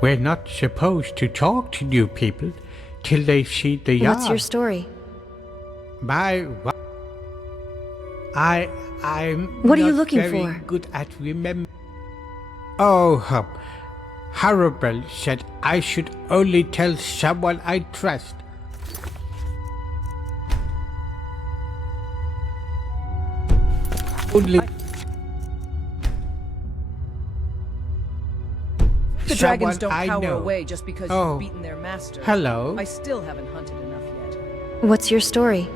We're not supposed to talk to new people till they've seen the yard. What's your story? I'm What are you not looking very for? good at remembering. Oh, Harabel said I should only tell someone I trust. Only The dragons don't I cower know. away just because Oh. you've beaten their master. Hello. I still haven't hunted enough yet. What's your story?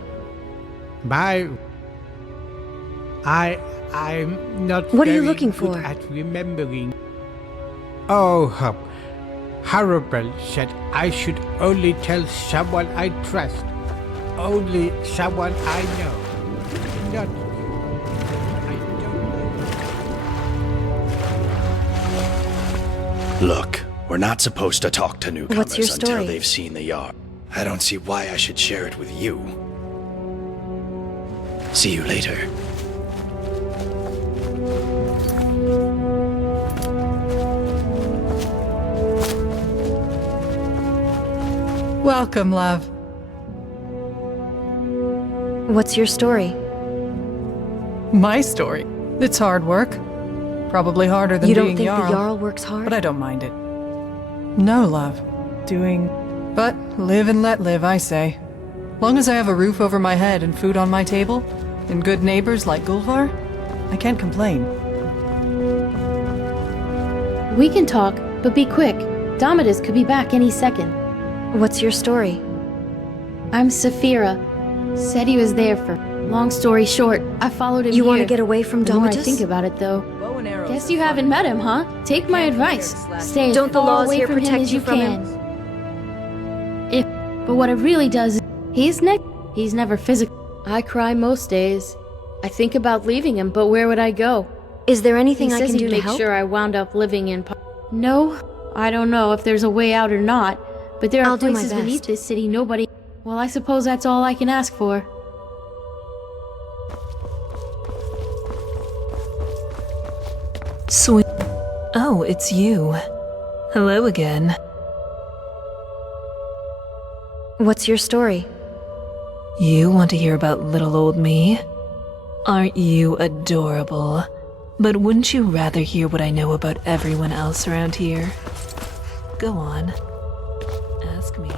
I'm not What are you very looking good for? at remembering. Oh, Harabel said I should only tell someone I trust. Only someone I know. Not you. I don't know. Look, we're not supposed to talk to newcomers What's your story? until they've seen the yard. I don't see why I should share it with you. See you later. Welcome, love. What's your story? My story. It's hard work. Probably harder than You being don't think Jarl, the Jarl works hard? but I don't mind it. No, love. But live and let live, I say. Long as I have a roof over my head and food on my table, and good neighbors like Gulvar, I can't complain. We can talk, but be quick. Domitus could be back any second. What's your story? I'm Saphira. Said he was there for. Long story short, I followed him You here. want to get away from The more I Domitus? think about it, though. Bow and arrows Guess are you fun. haven't met him, huh? Take my advice. Stay as Don't the far laws away here from him protect as you you from can. But what it really does is, he's never physical. I cry most days. I think about leaving him, but where would I go? Is there anything He I says can he'd do to make help? sure I wound up living in. No, I don't know if there's a way out or not. But there are I'll do my places beneath best. this city nobody. Well, I suppose that's all I can ask for. Sweet. Oh, it's you. Hello again. What's your story? You want to hear about little old me? Aren't you adorable? But wouldn't you rather hear what I know about everyone else around here? Go on. Ask me.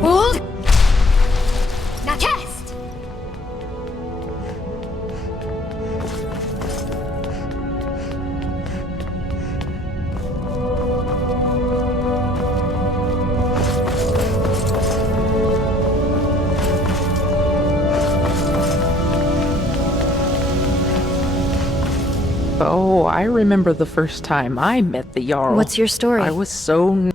Hold! Now test! Oh, I remember the first time I met the Jarl. What's your story? I was so...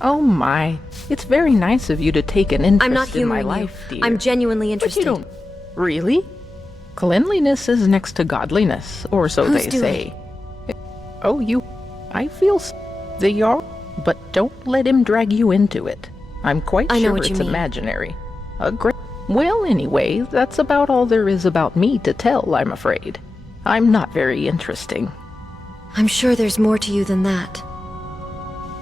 Oh my, it's very nice of you to take an interest I'm not in my humoring life, you. dear. I'm genuinely But interested. you don't... Really? Cleanliness is next to godliness, or so Who's they doing? say. Oh, you... I feel the Jarl, but don't let him drag you into it. I'm quite I know sure what you it's mean. imaginary. A great... Well, anyway, that's about all there is about me to tell, I'm afraid. I'm not very interesting. I'm sure there's more to you than that.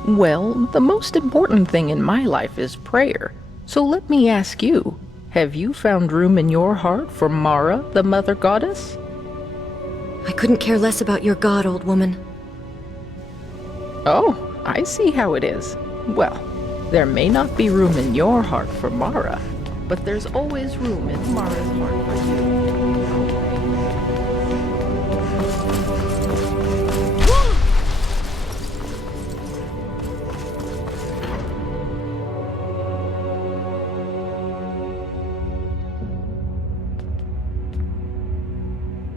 Well, the most important thing in my life is prayer. So let me ask you, have you found room in your heart for Mara, the mother goddess? I couldn't care less about your god, old woman. Oh, I see how it is. Well, there may not be room in your heart for Mara, but there's always room in Mara's heart for you.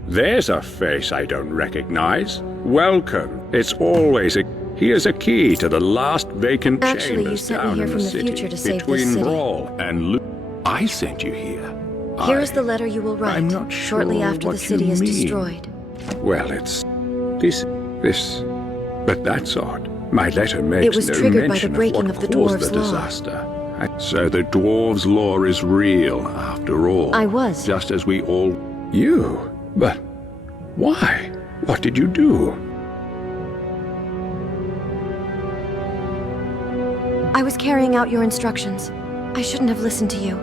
There's a face I don't recognize. Welcome. It's always a... Here's a key to the last vacant Actually, you chambers sent me down here in from the the city future to save this between city. Brawl and I sent you here. Here is the letter you will write I'm not shortly sure after the what city you is mean. destroyed. Well, it's this. But that's odd. My letter makes It was no triggered by mention the breaking of of what the caused dwarves' the law. disaster. So the dwarves' law is real, after all. I was. Just as we all... You? But why? What did you do? I was carrying out your instructions. I shouldn't have listened to you.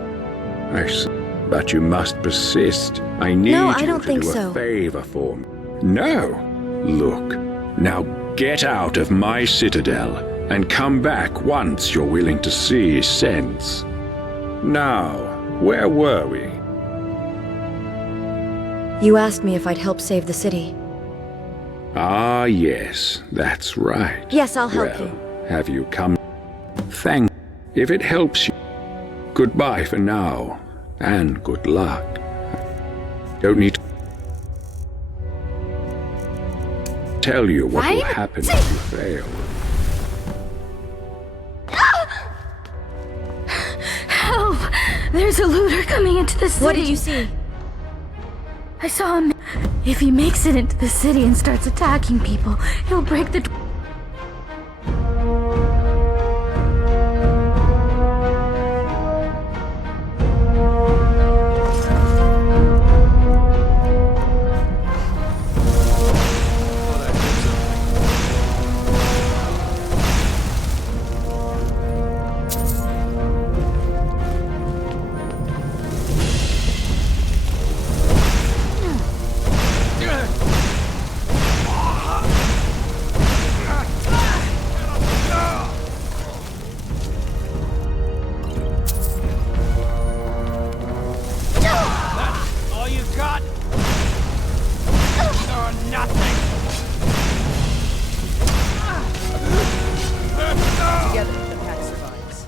I see. But you must persist. I need No, I you don't to think do so. a favor for me. No. Look, now get out of my citadel and come back once you're willing to see sense. Now, where were we? You asked me if I'd help save the city. Ah, yes, that's right. Yes, I'll help Well, you. have you come? Thank. If it helps you, goodbye for now, and good luck. Don't need to tell you what will Right? happen if you fail. Help! There's a looter coming into the city. What did you see? I saw him. If he makes it into the city and starts attacking people, he'll break the... All you got? Oh, nothing. Together, the pack survives.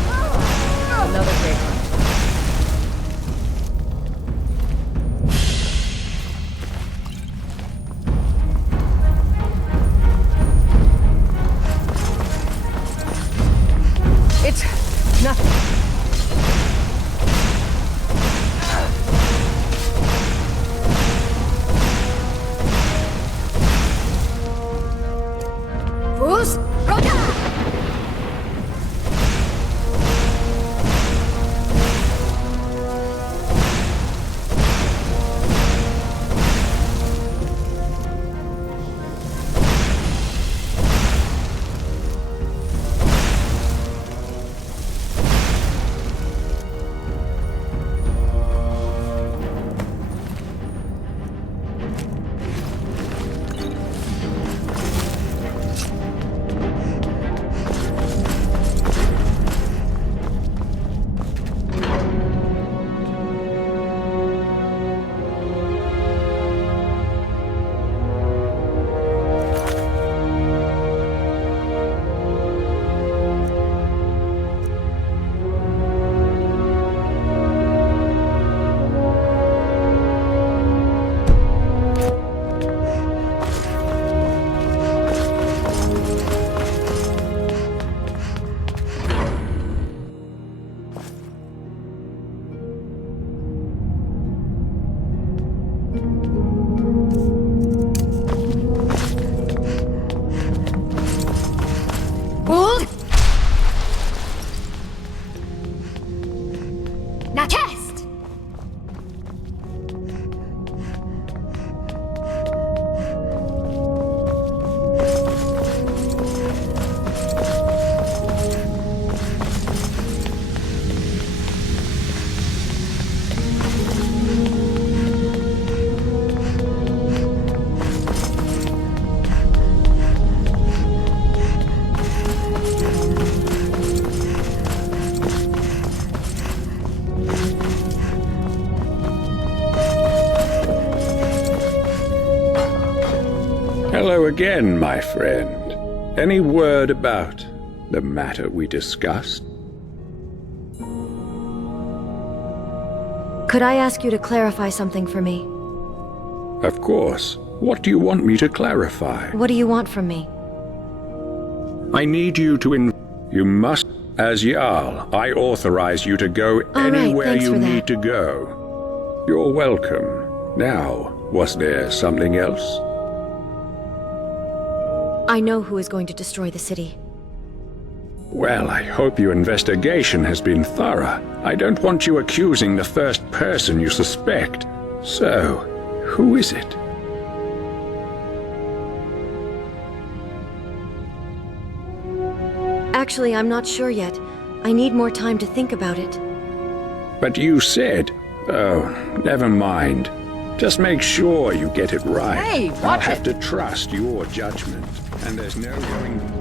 Another great hunt. It's nothing. Bruce, Rhoda! Hold! Now test! Hello again, my friend. Any word about the matter we discussed? Could I ask you to clarify something for me? Of course. What do you want me to clarify? What do you want from me? I need you to You must. As Jarl, I authorize you to go anywhere thanks you for that. need to go. You're welcome. Now, was there something else? I know who is going to destroy the city. Well, I hope your investigation has been thorough. I don't want you accusing the first person you suspect. So, who is it? Actually, I'm not sure yet. I need more time to think about it. But you said... Oh, never mind. Just make sure you get it right. Hey, I'll watch have it. to trust your judgment. And there's no going...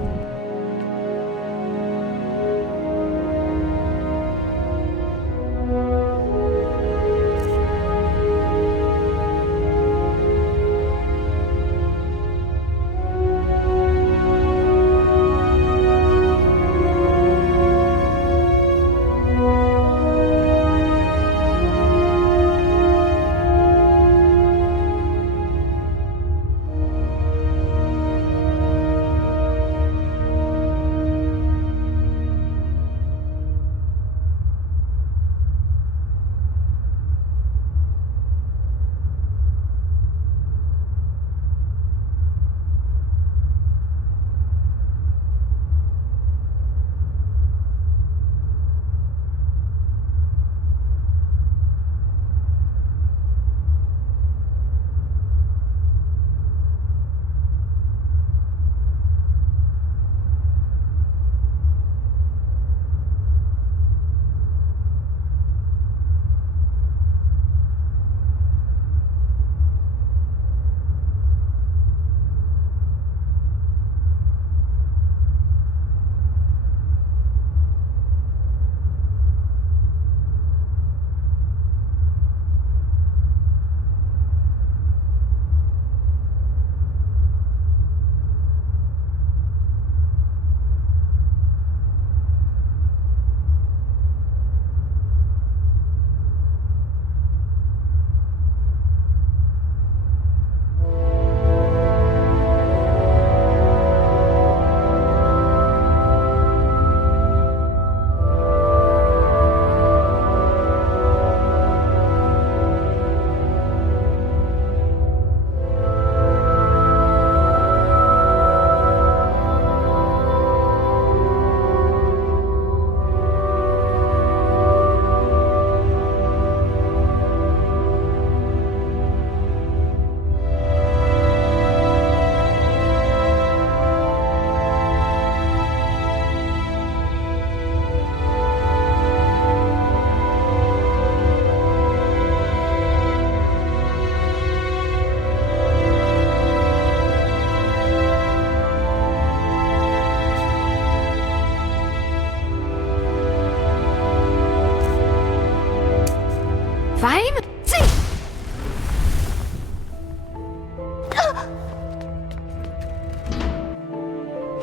Fine? See!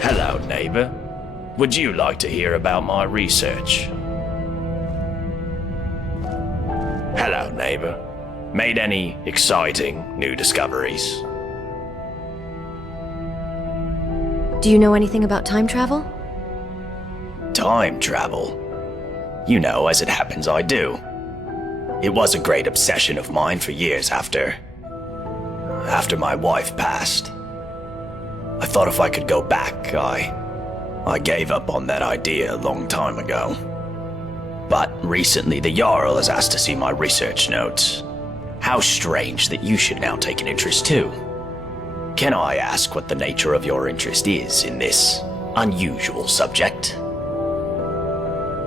Hello, neighbor. Would you like to hear about my research? Hello, neighbor. Made any exciting new discoveries? Do you know anything about time travel? Time travel? You know, as it happens, I do. It was a great obsession of mine for years after my wife passed. I thought if I could go back, I gave up on that idea a long time ago. But recently the Jarl has asked to see my research notes. How strange that you should now take an interest too. Can I ask what the nature of your interest is in this unusual subject?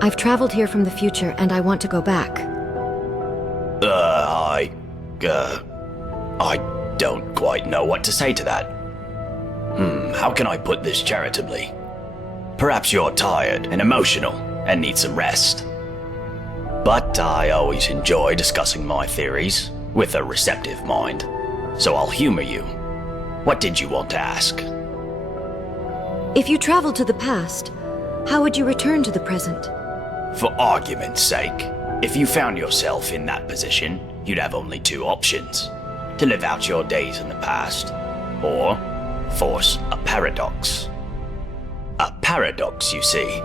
I've traveled here from the future and I want to go back. I don't quite know what to say to that. How can I put this charitably? Perhaps you're tired and emotional and need some rest. But I always enjoy discussing my theories with a receptive mind, so I'll humor you. What did you want to ask? If you traveled to the past, how would you return to the present? For argument's sake, If you found yourself in that position, you'd have only two options: to live out your days in the past, or force a paradox. A paradox, you see,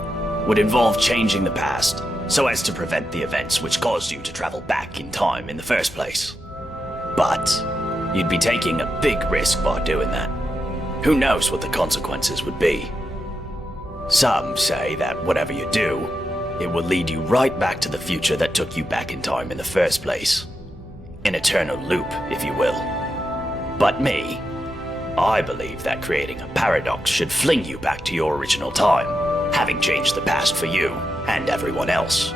would involve changing the past so as to prevent the events which caused you to travel back in time in the first place. But you'd be taking a big risk by doing that. Who knows what the consequences would be? Some say that whatever you do, it will lead you right back to the future that took you back in time in the first place. An eternal loop, if you will. But me, I believe that creating a paradox should fling you back to your original time, having changed the past for you and everyone else.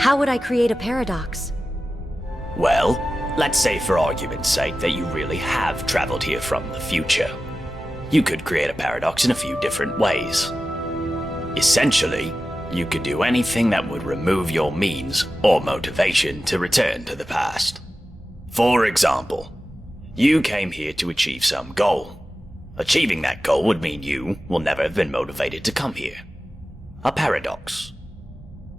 How would I create a paradox? Well, let's say for argument's sake that you really have traveled here from the future. You could create a paradox in a few different ways. Essentially, you could do anything that would remove your means or motivation to return to the past. For example, you came here to achieve some goal. Achieving that goal would mean you will never have been motivated to come here. A paradox.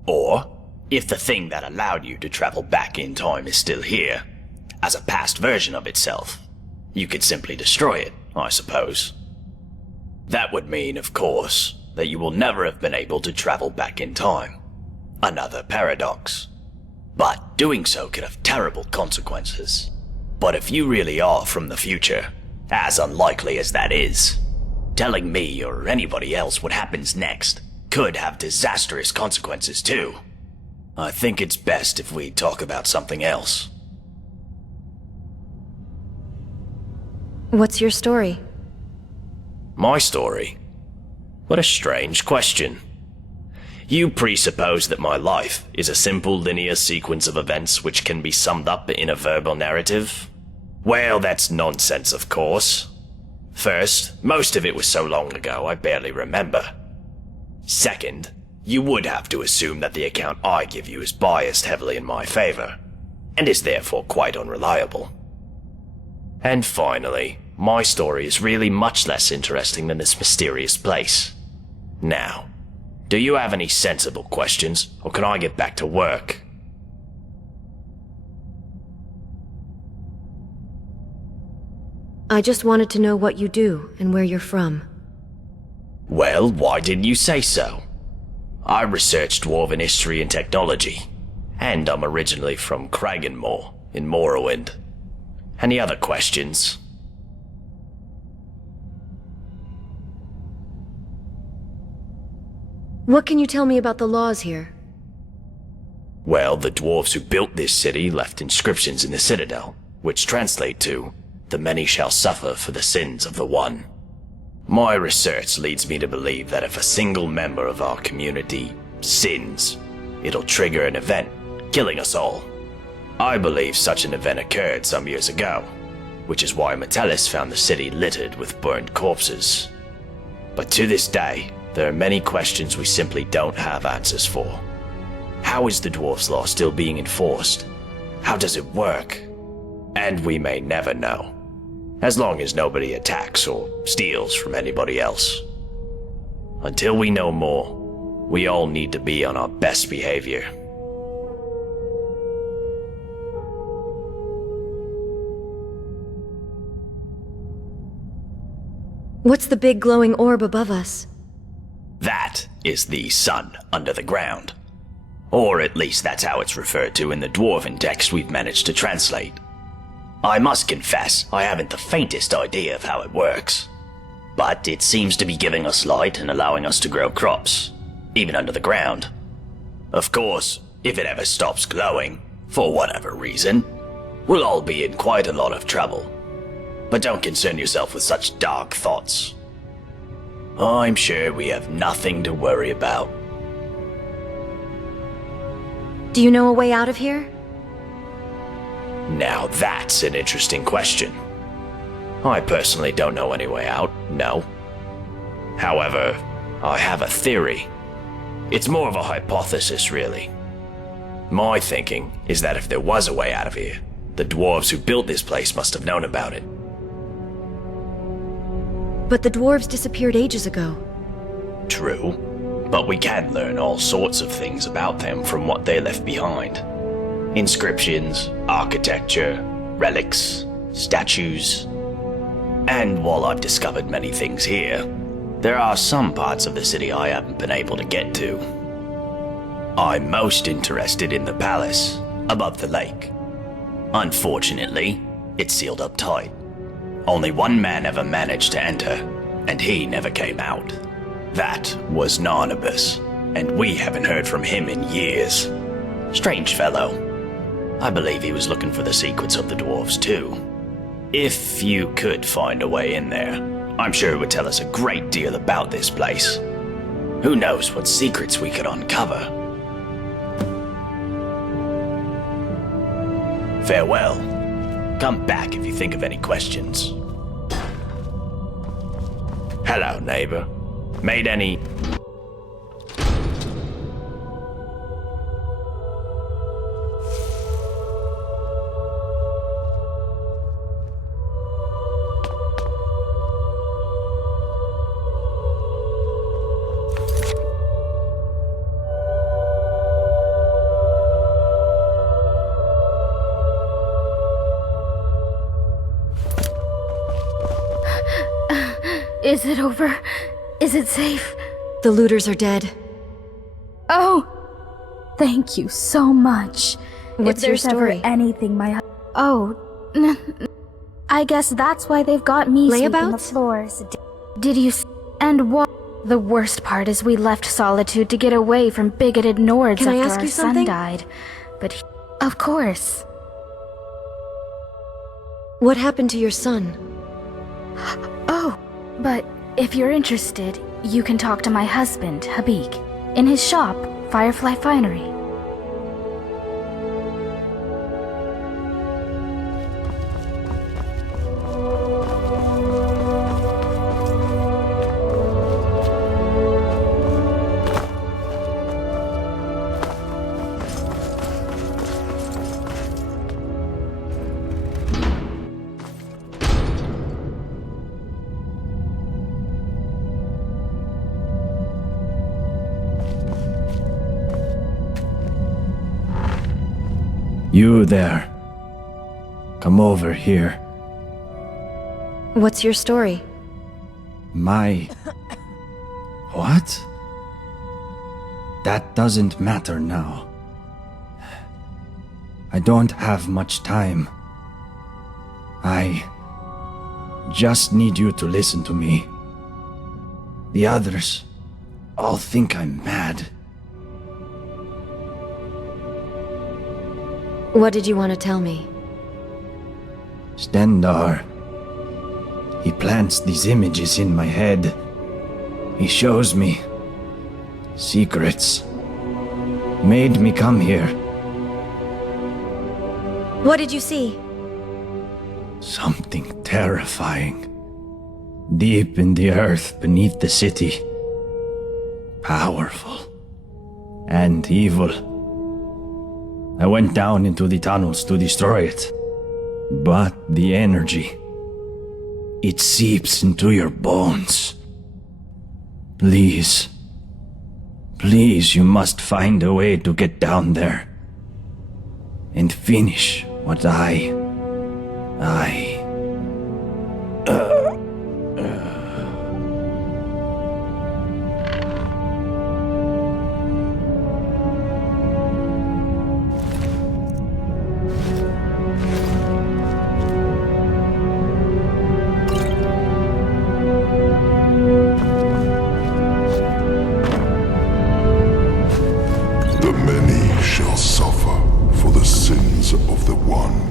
Or, if the thing that allowed you to travel back in time is still here, as a past version of itself, you could simply destroy it, I suppose. That would mean, of course, that you will never have been able to travel back in time. Another paradox. But doing so could have terrible consequences. But if you really are from the future, as unlikely as that is, telling me or anybody else what happens next could have disastrous consequences too. I think it's best if we talk about something else. What's your story? My story? What a strange question. You presuppose that my life is a simple linear sequence of events which can be summed up in a verbal narrative? Well, that's nonsense, of course. First, most of it was so long ago I barely remember. Second, you would have to assume that the account I give you is biased heavily in my favor, and is therefore quite unreliable. And finally, my story is really much less interesting than this mysterious place. Now, do you have any sensible questions, or can I get back to work? I just wanted to know what you do and where you're from. Well, why didn't you say so? I research Dwarven history and technology, and I'm originally from Kragenmoor in Morrowind. Any other questions? What can you tell me about the laws here? Well, the dwarves who built this city left inscriptions in the citadel, which translate to, "The many shall suffer for the sins of the one." My research leads me to believe that if a single member of our community sins, it'll trigger an event, killing us all. I believe such an event occurred some years ago, which is why Metellus found the city littered with burned corpses. But to this day, there are many questions we simply don't have answers for. How is the dwarves' law still being enforced? How does it work? And we may never know, as long as nobody attacks or steals from anybody else. Until we know more, we all need to be on our best behavior. What's the big glowing orb above us? That is the sun under the ground. Or at least that's how it's referred to in the Dwarven text we've managed to translate. I must confess, I haven't the faintest idea of how it works. But it seems to be giving us light and allowing us to grow crops, even under the ground. Of course, if it ever stops glowing, for whatever reason, we'll all be in quite a lot of trouble. But don't concern yourself with such dark thoughts. I'm sure we have nothing to worry about. Do you know a way out of here? Now that's an interesting question. I personally don't know any way out, no. However, I have a theory. It's more of a hypothesis, really. My thinking is that if there was a way out of here, the dwarves who built this place must have known about it. But the dwarves disappeared ages ago. True, but we can learn all sorts of things about them from what they left behind. Inscriptions, architecture, relics, statues. And while I've discovered many things here, there are some parts of the city I haven't been able to get to. I'm most interested in the palace, above the lake. Unfortunately, it's sealed up tight. Only one man ever managed to enter, and he never came out. That was Narnabas, and we haven't heard from him in years. Strange fellow. I believe he was looking for the secrets of the dwarves too. If you could find a way in there, I'm sure it would tell us a great deal about this place. Who knows what secrets we could uncover. Farewell. Come back if you think of any questions. Hello, neighbor. Made any... Is it over? Is it safe? The looters are dead. Oh! Thank you so much. What's your story? Ever anything I guess that's why they've got me sweeping the Layabouts? floors. Did you and what? The worst part is we left Solitude to get away from bigoted Nords Can I after ask our you son something? died. But of course. What happened to your son? Oh, but if you're interested, you can talk to my husband, Habik, in his shop, Firefly Finery. You there. Come over here. What's your story? My... What? That doesn't matter now. I don't have much time. I just need you to listen to me. The others all think I'm mad. What did you want to tell me? Stendar. He plants these images in my head. He shows me secrets. Made me come here. What did you see? Something terrifying. Deep in the earth beneath the city. Powerful. And evil. I went down into the tunnels to destroy it. But the energy... it seeps into your bones. Please. Please, you must find a way to get down there. And finish what I... The many shall suffer for the sins of the one.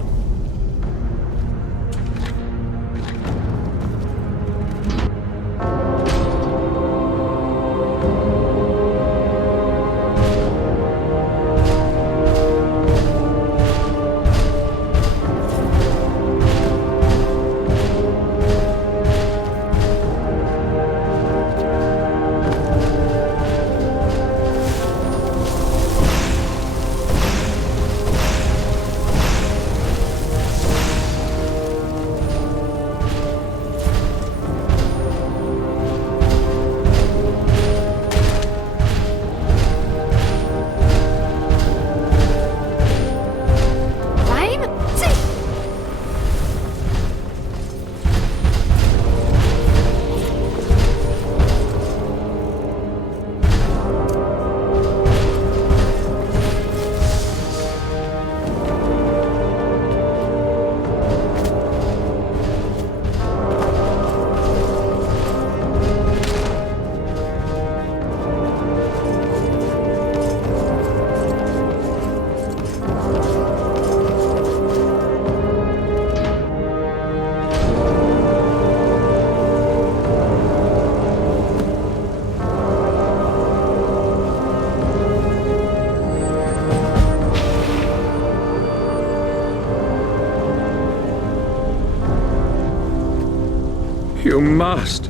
You must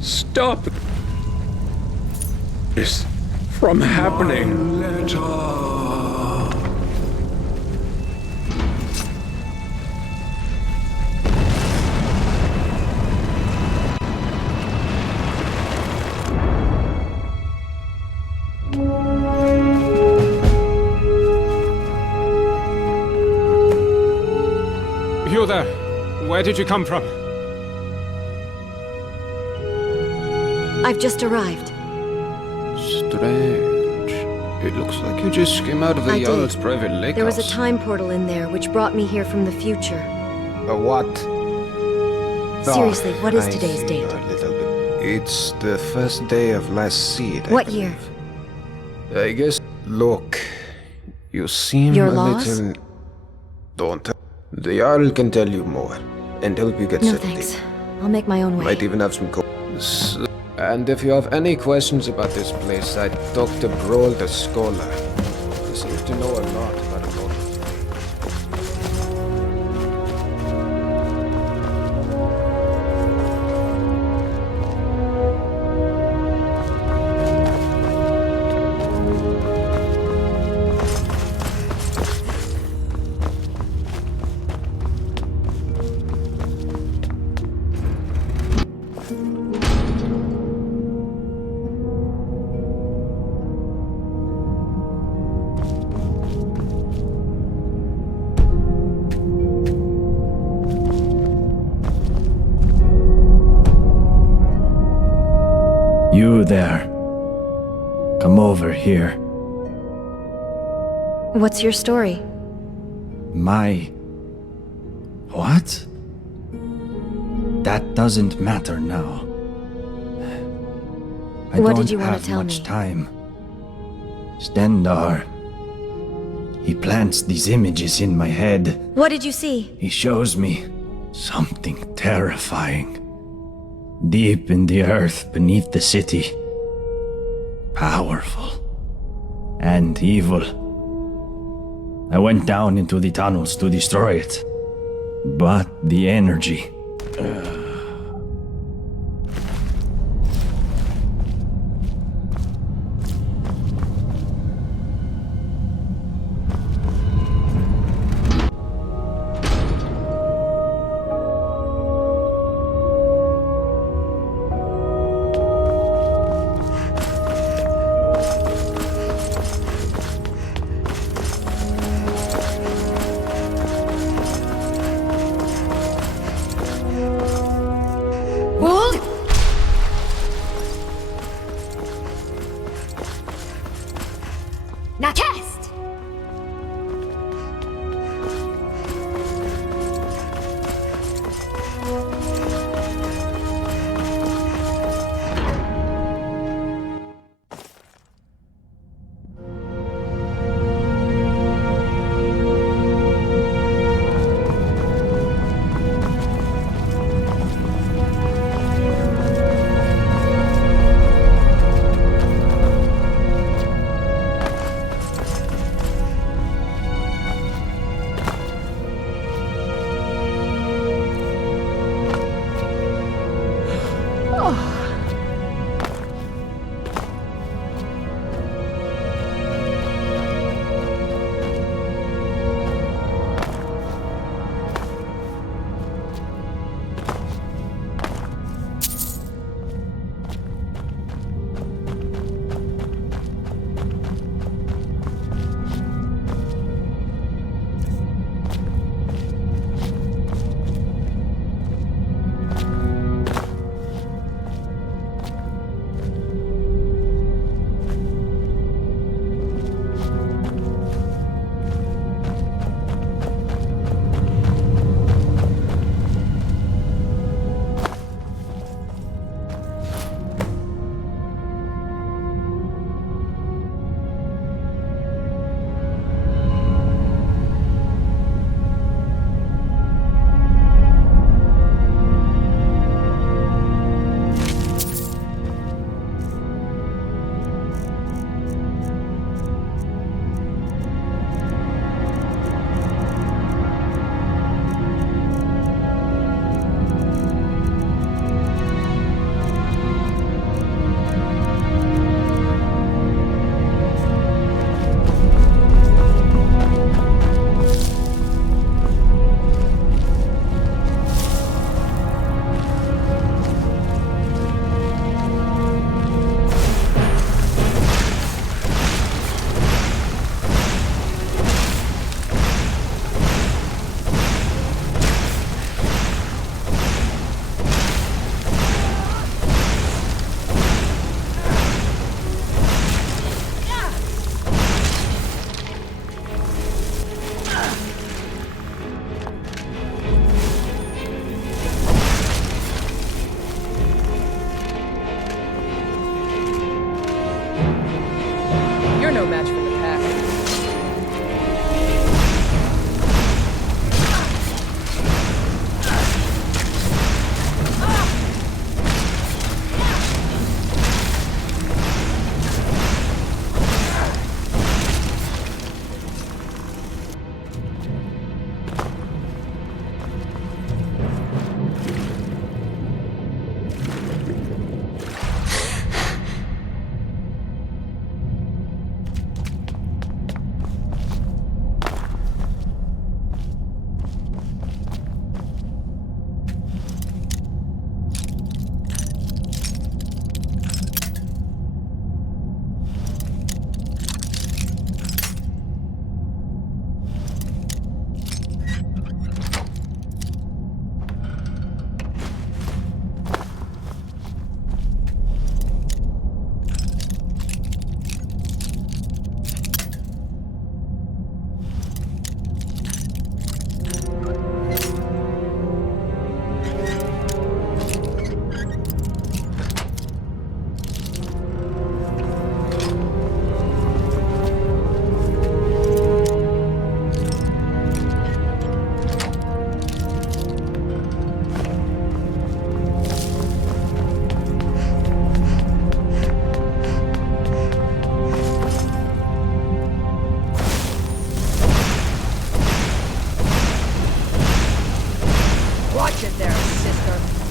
stop this from happening. You there? Where did you come from? I've just arrived. Strange. It looks like you just came out of the I did. Jarl's private lake There was a house. time portal in there which brought me here from the future. A what? Seriously, what is I today's see date? a little bit. It's the first day of last seed. What year? I guess. Look, you seem Your a loss? little. Don't. The Jarl can tell you more and help you get No settled thanks. in. I'll make my own way. Might even have some And if you have any questions about this place, I'd talk to Broll the Scholar. He seems to know a lot about a lot of things. You there. Come over here. What's your story? My... What? That doesn't matter now. I What don't did you want to have tell much me? time. Stendar. He plants these images in my head. What did you see? He shows me something terrifying. Deep in the earth beneath the city. Powerful. And evil. I went down into the tunnels to destroy it. But the energy... Sit there, sister.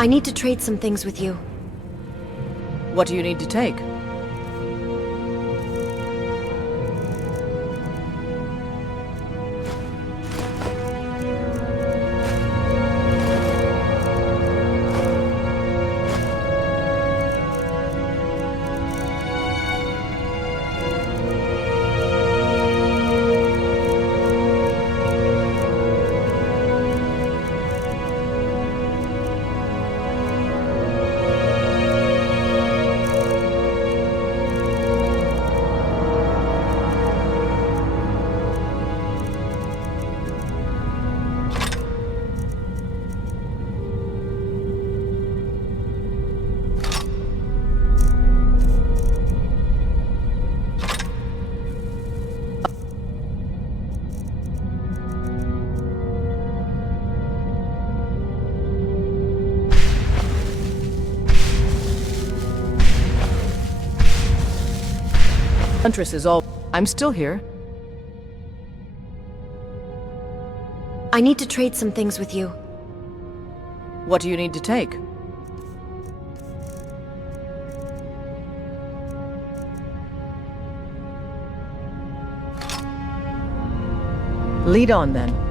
I need to trade some things with you. What do you need to take? Huntress is all. I'm still here. I need to trade some things with you. What do you need to take? Lead on then.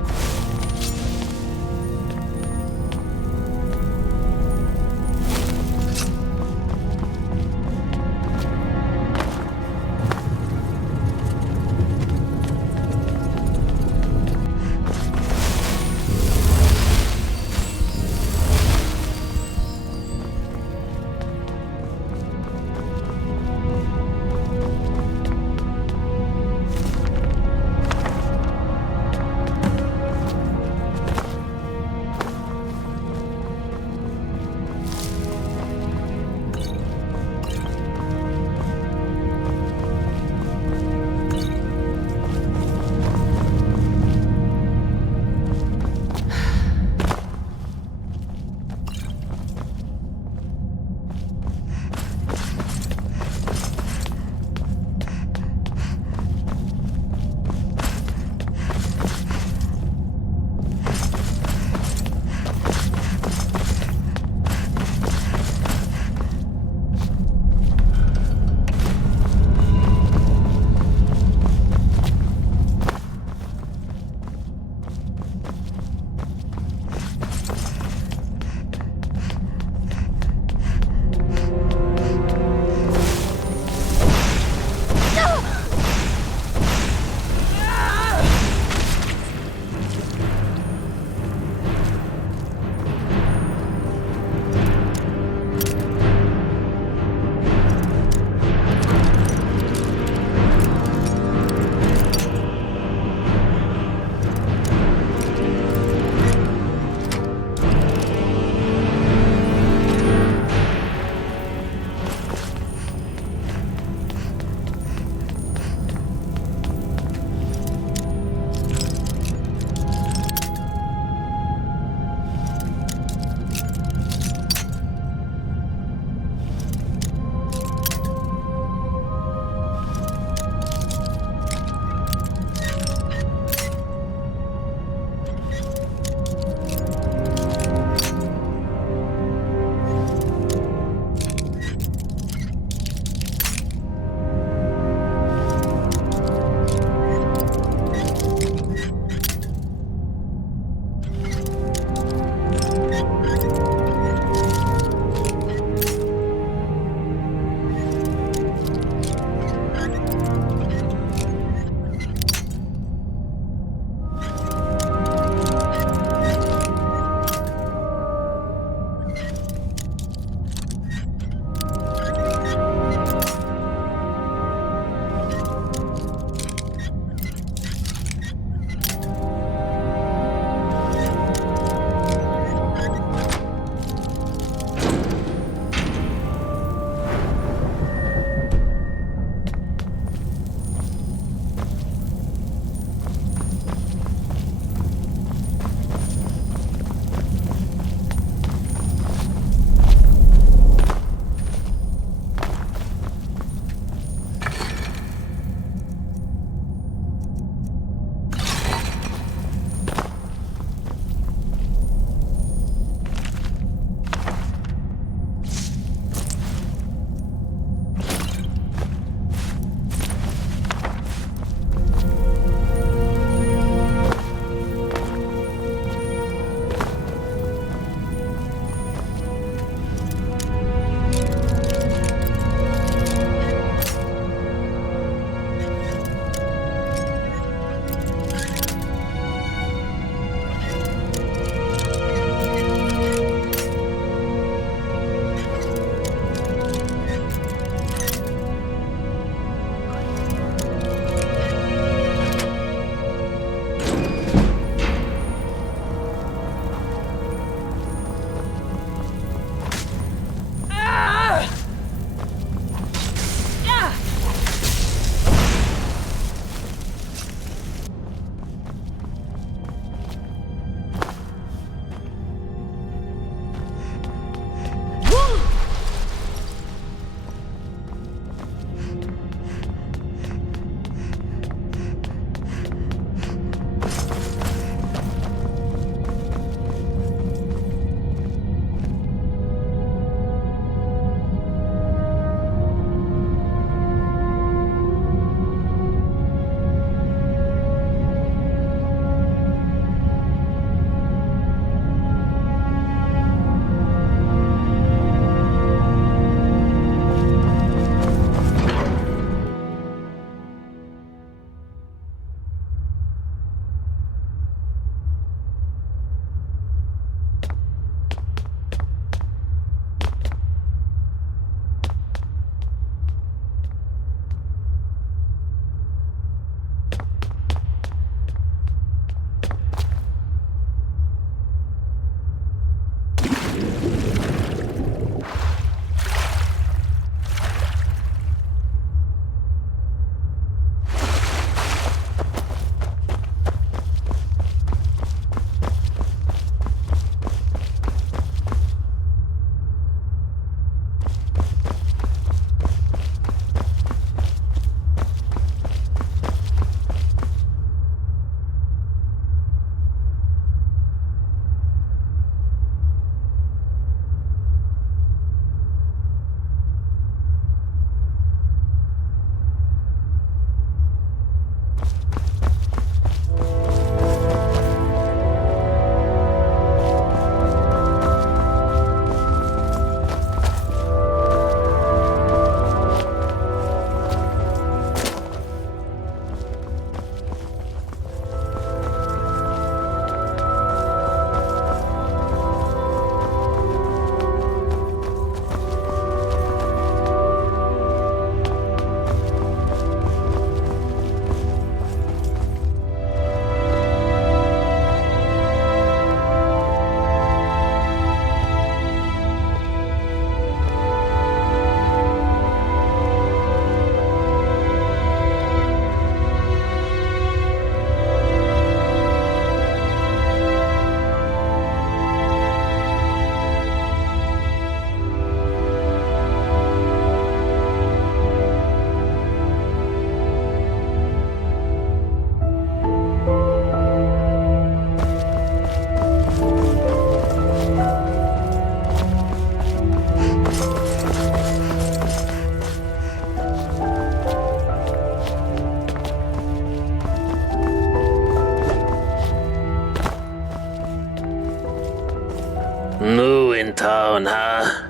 New in town, huh?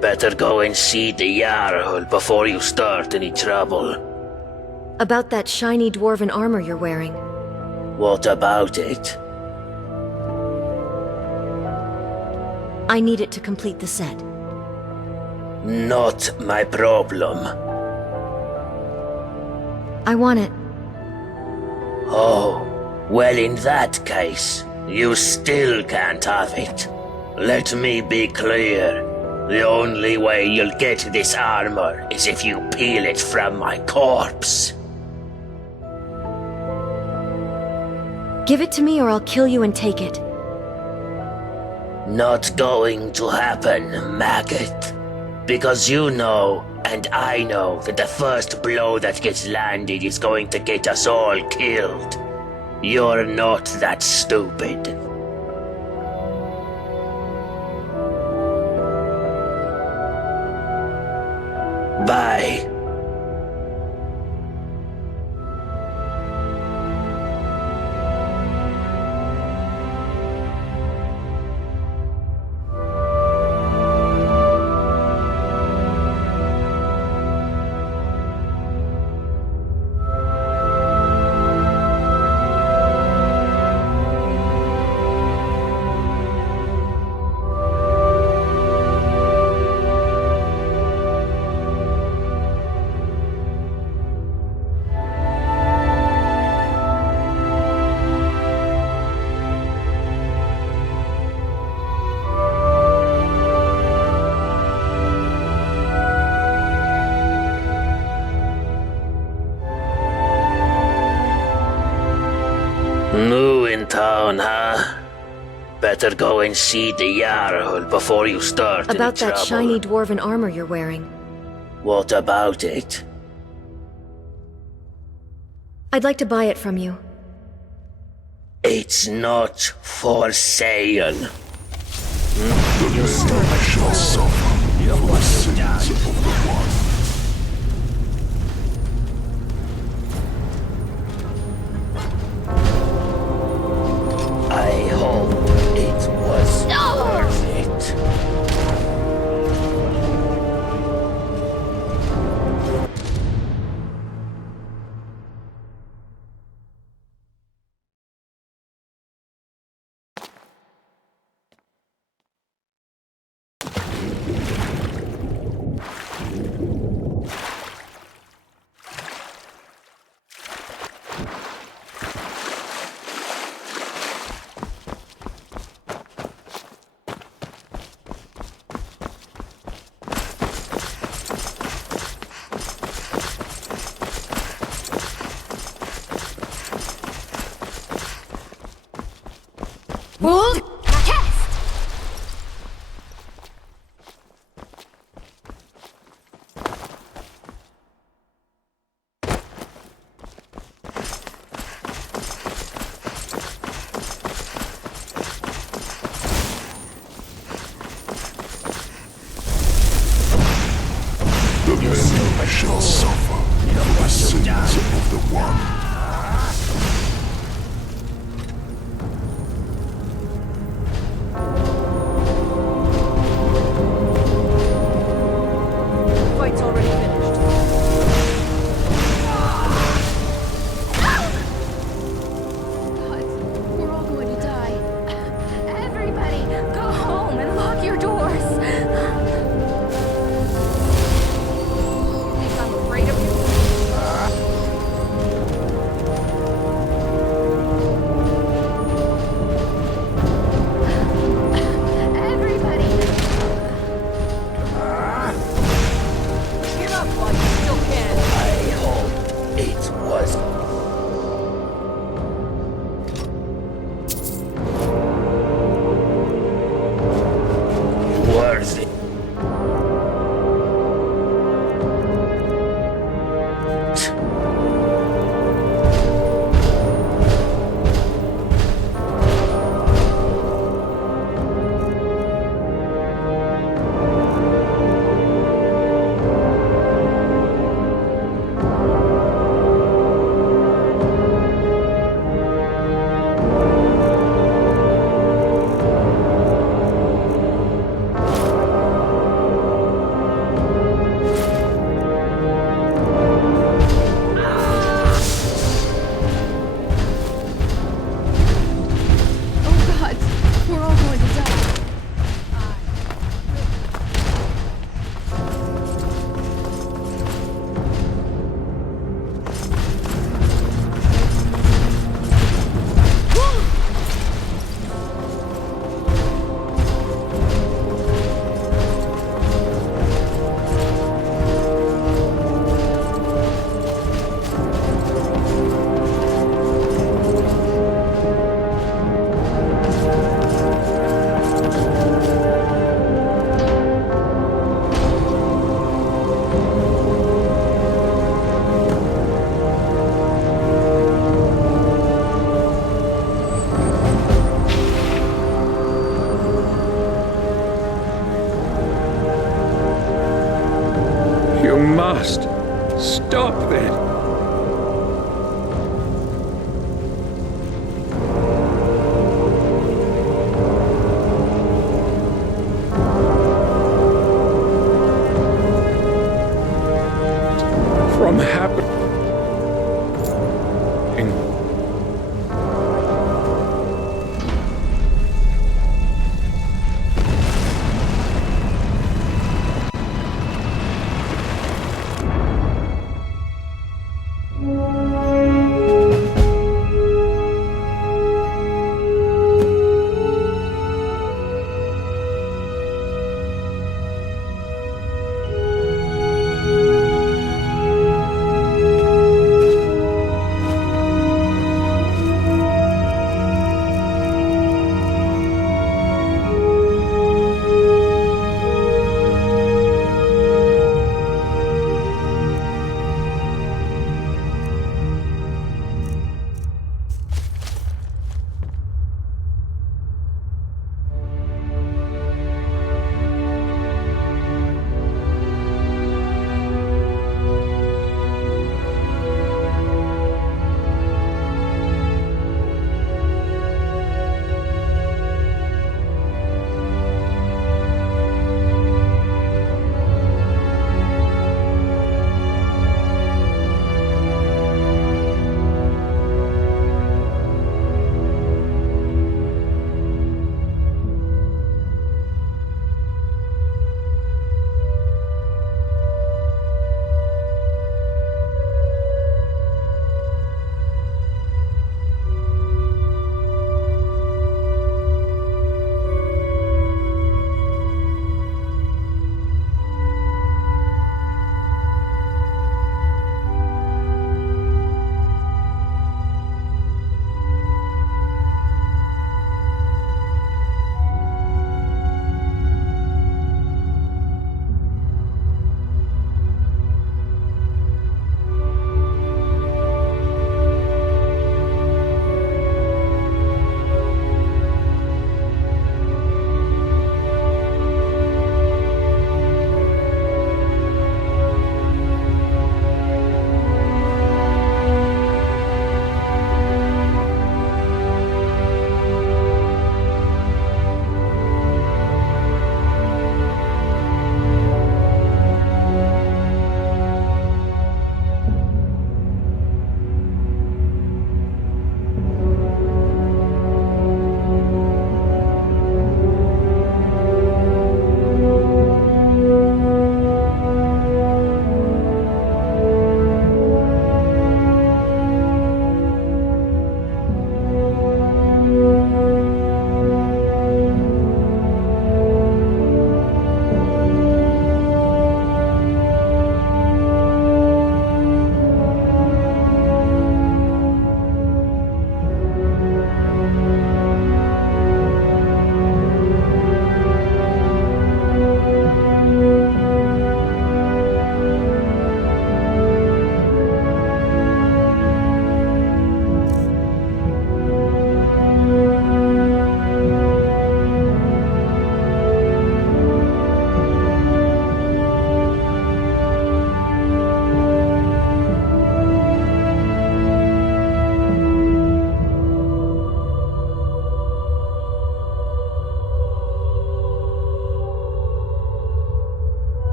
Better go and see the Jarl before you start any trouble. About that shiny dwarven armor you're wearing. What about it? I need it to complete the set. Not my problem. I want it. Oh, well in that case, you still can't have it. Let me be clear. The only way you'll get this armor is if you peel it from my corpse. Give it to me or I'll kill you and take it. Not going to happen, maggot. Because you know, and I know, that the first blow that gets landed is going to get us all killed. You're not that stupid. Bye. New in town, huh? Better go and see the Jarl before you start any About that trouble. shiny dwarven armor you're wearing. What about it? I'd like to buy it from you. It's not for sale. You shall suffer for the sins of the one. I hope it was worth it. The many shall suffer for the sins of the one. Fight's already finished. God, we're all going to die. Everybody, go home and lock your doors. Think I'm afraid of you? stop then. From happening.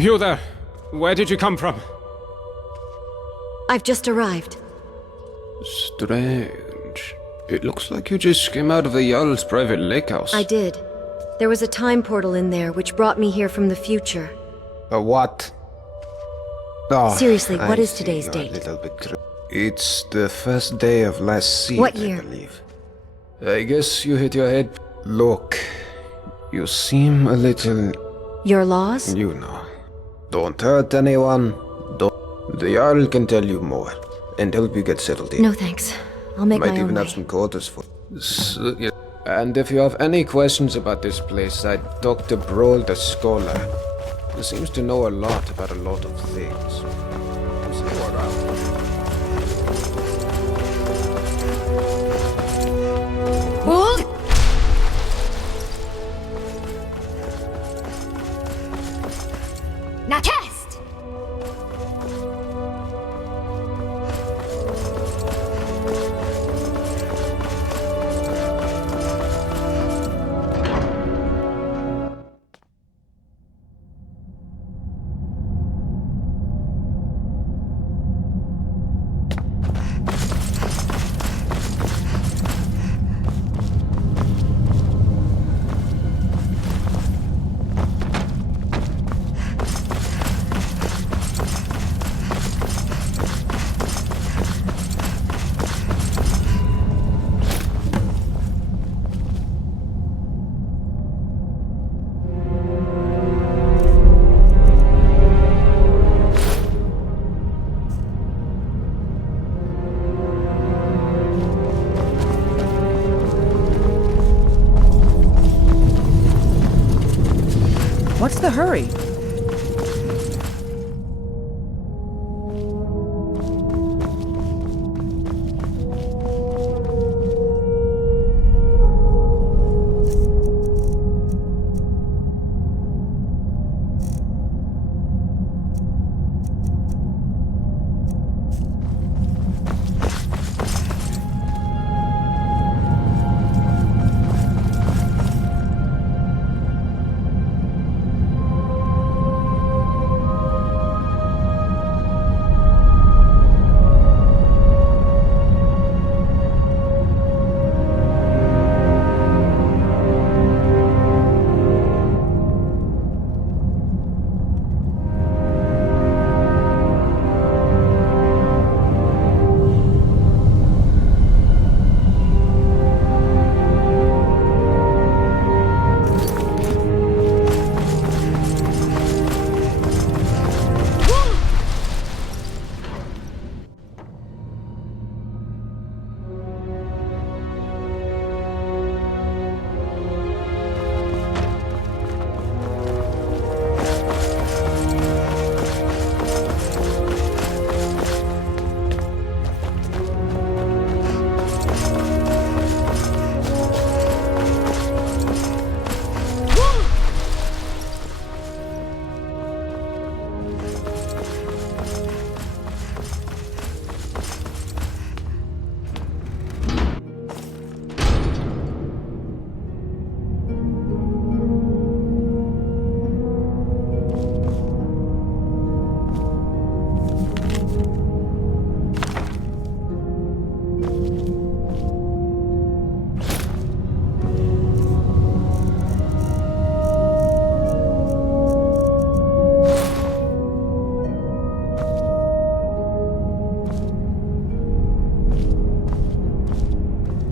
You there! Where did you come from? I've just arrived. Strange. It looks like you just came out of the Jarl's private lake house. I did. There was a time portal in there which brought me here from the future. A what? Oh, Seriously, what I is see today's you're date? A little bit it's the first day of last season, What year? I believe. I guess you hit your head. Look, you seem a little... Your laws? You know. Don't hurt anyone. Don't... The Jarl can tell you more, and help you get settled in. No thanks. I'll make Might my even own have way. some quarters for... And if you have any questions about this place, I Dr. Broll the Scholar. He seems to know a lot about a lot of things. See you around. What's the hurry?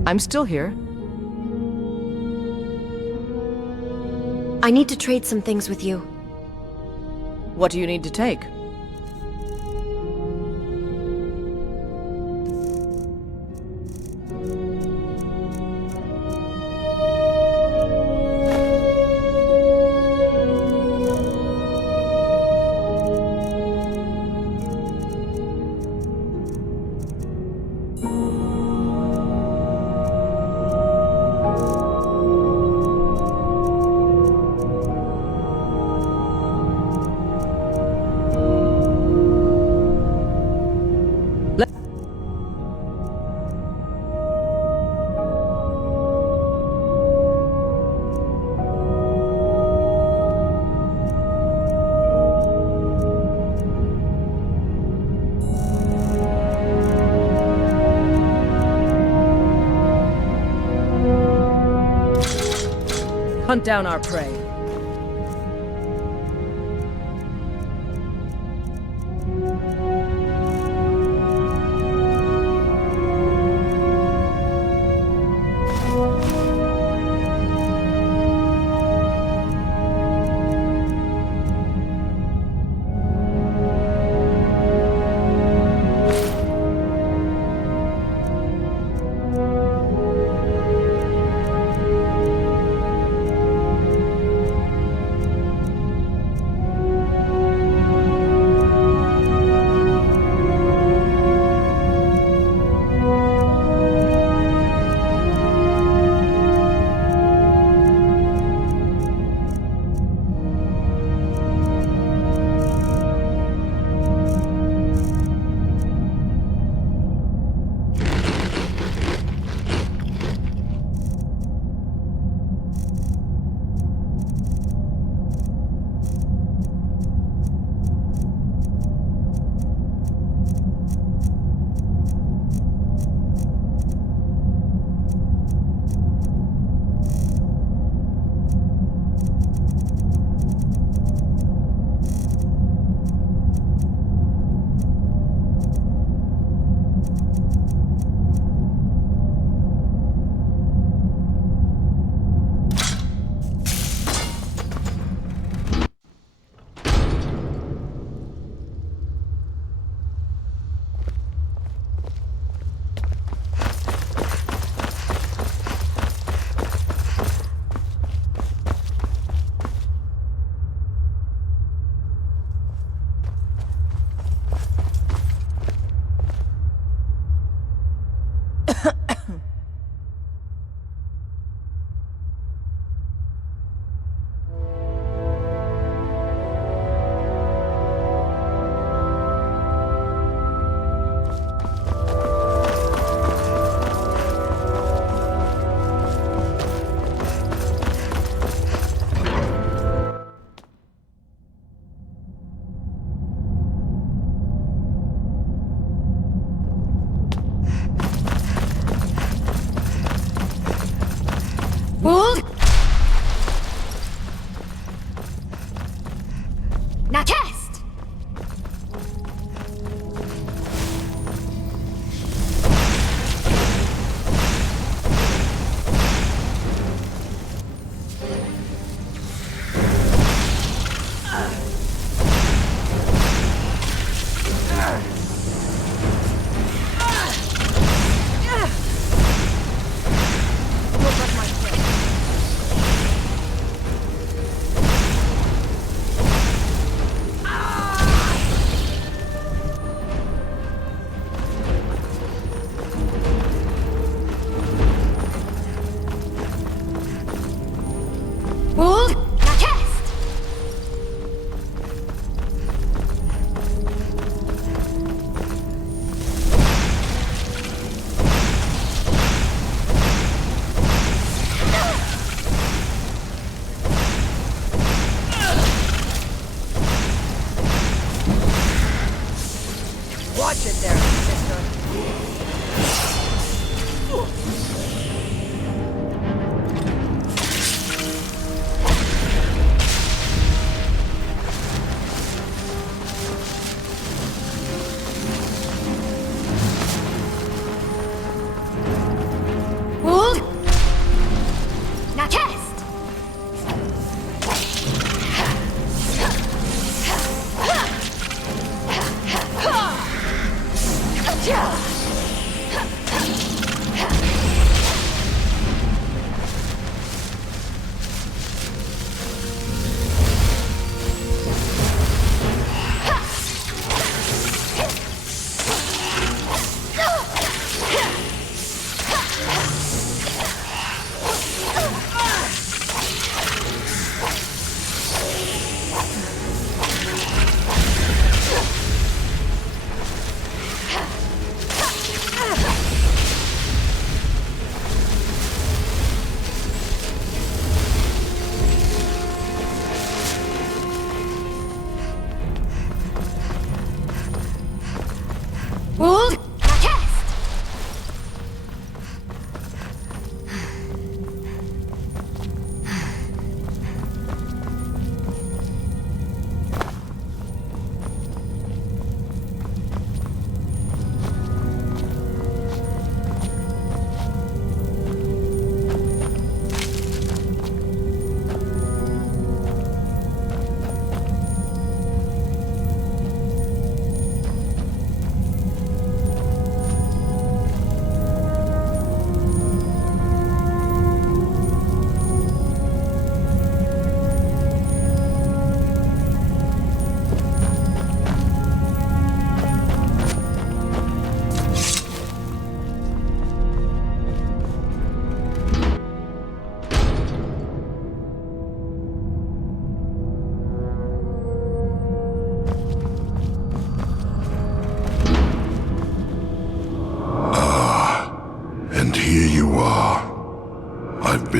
I'm still here. I need to trade some things with you. What do you need to take? Hunt down our prey.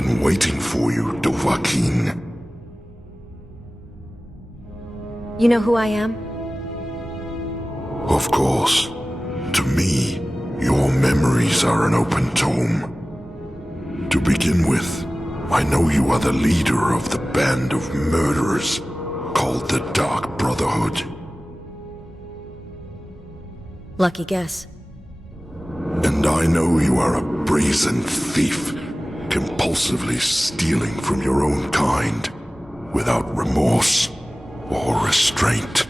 been waiting for you, Dovahkiin. You know who I am? Of course. To me, your memories are an open tome. To begin with, I know you are the leader of the band of murderers called the Dark Brotherhood. Lucky guess. And I know you are a brazen thief, compulsively stealing from your own kind, without remorse or restraint.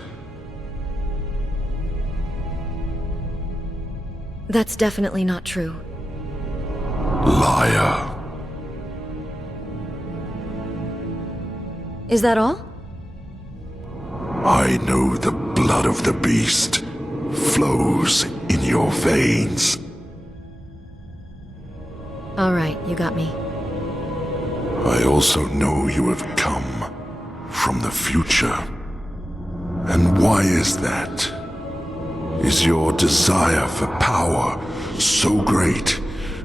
That's definitely not true. Liar. Is that all? I know the blood of the beast flows in your veins. All right, you got me. I also know you have come from the future. And why is that? Is your desire for power so great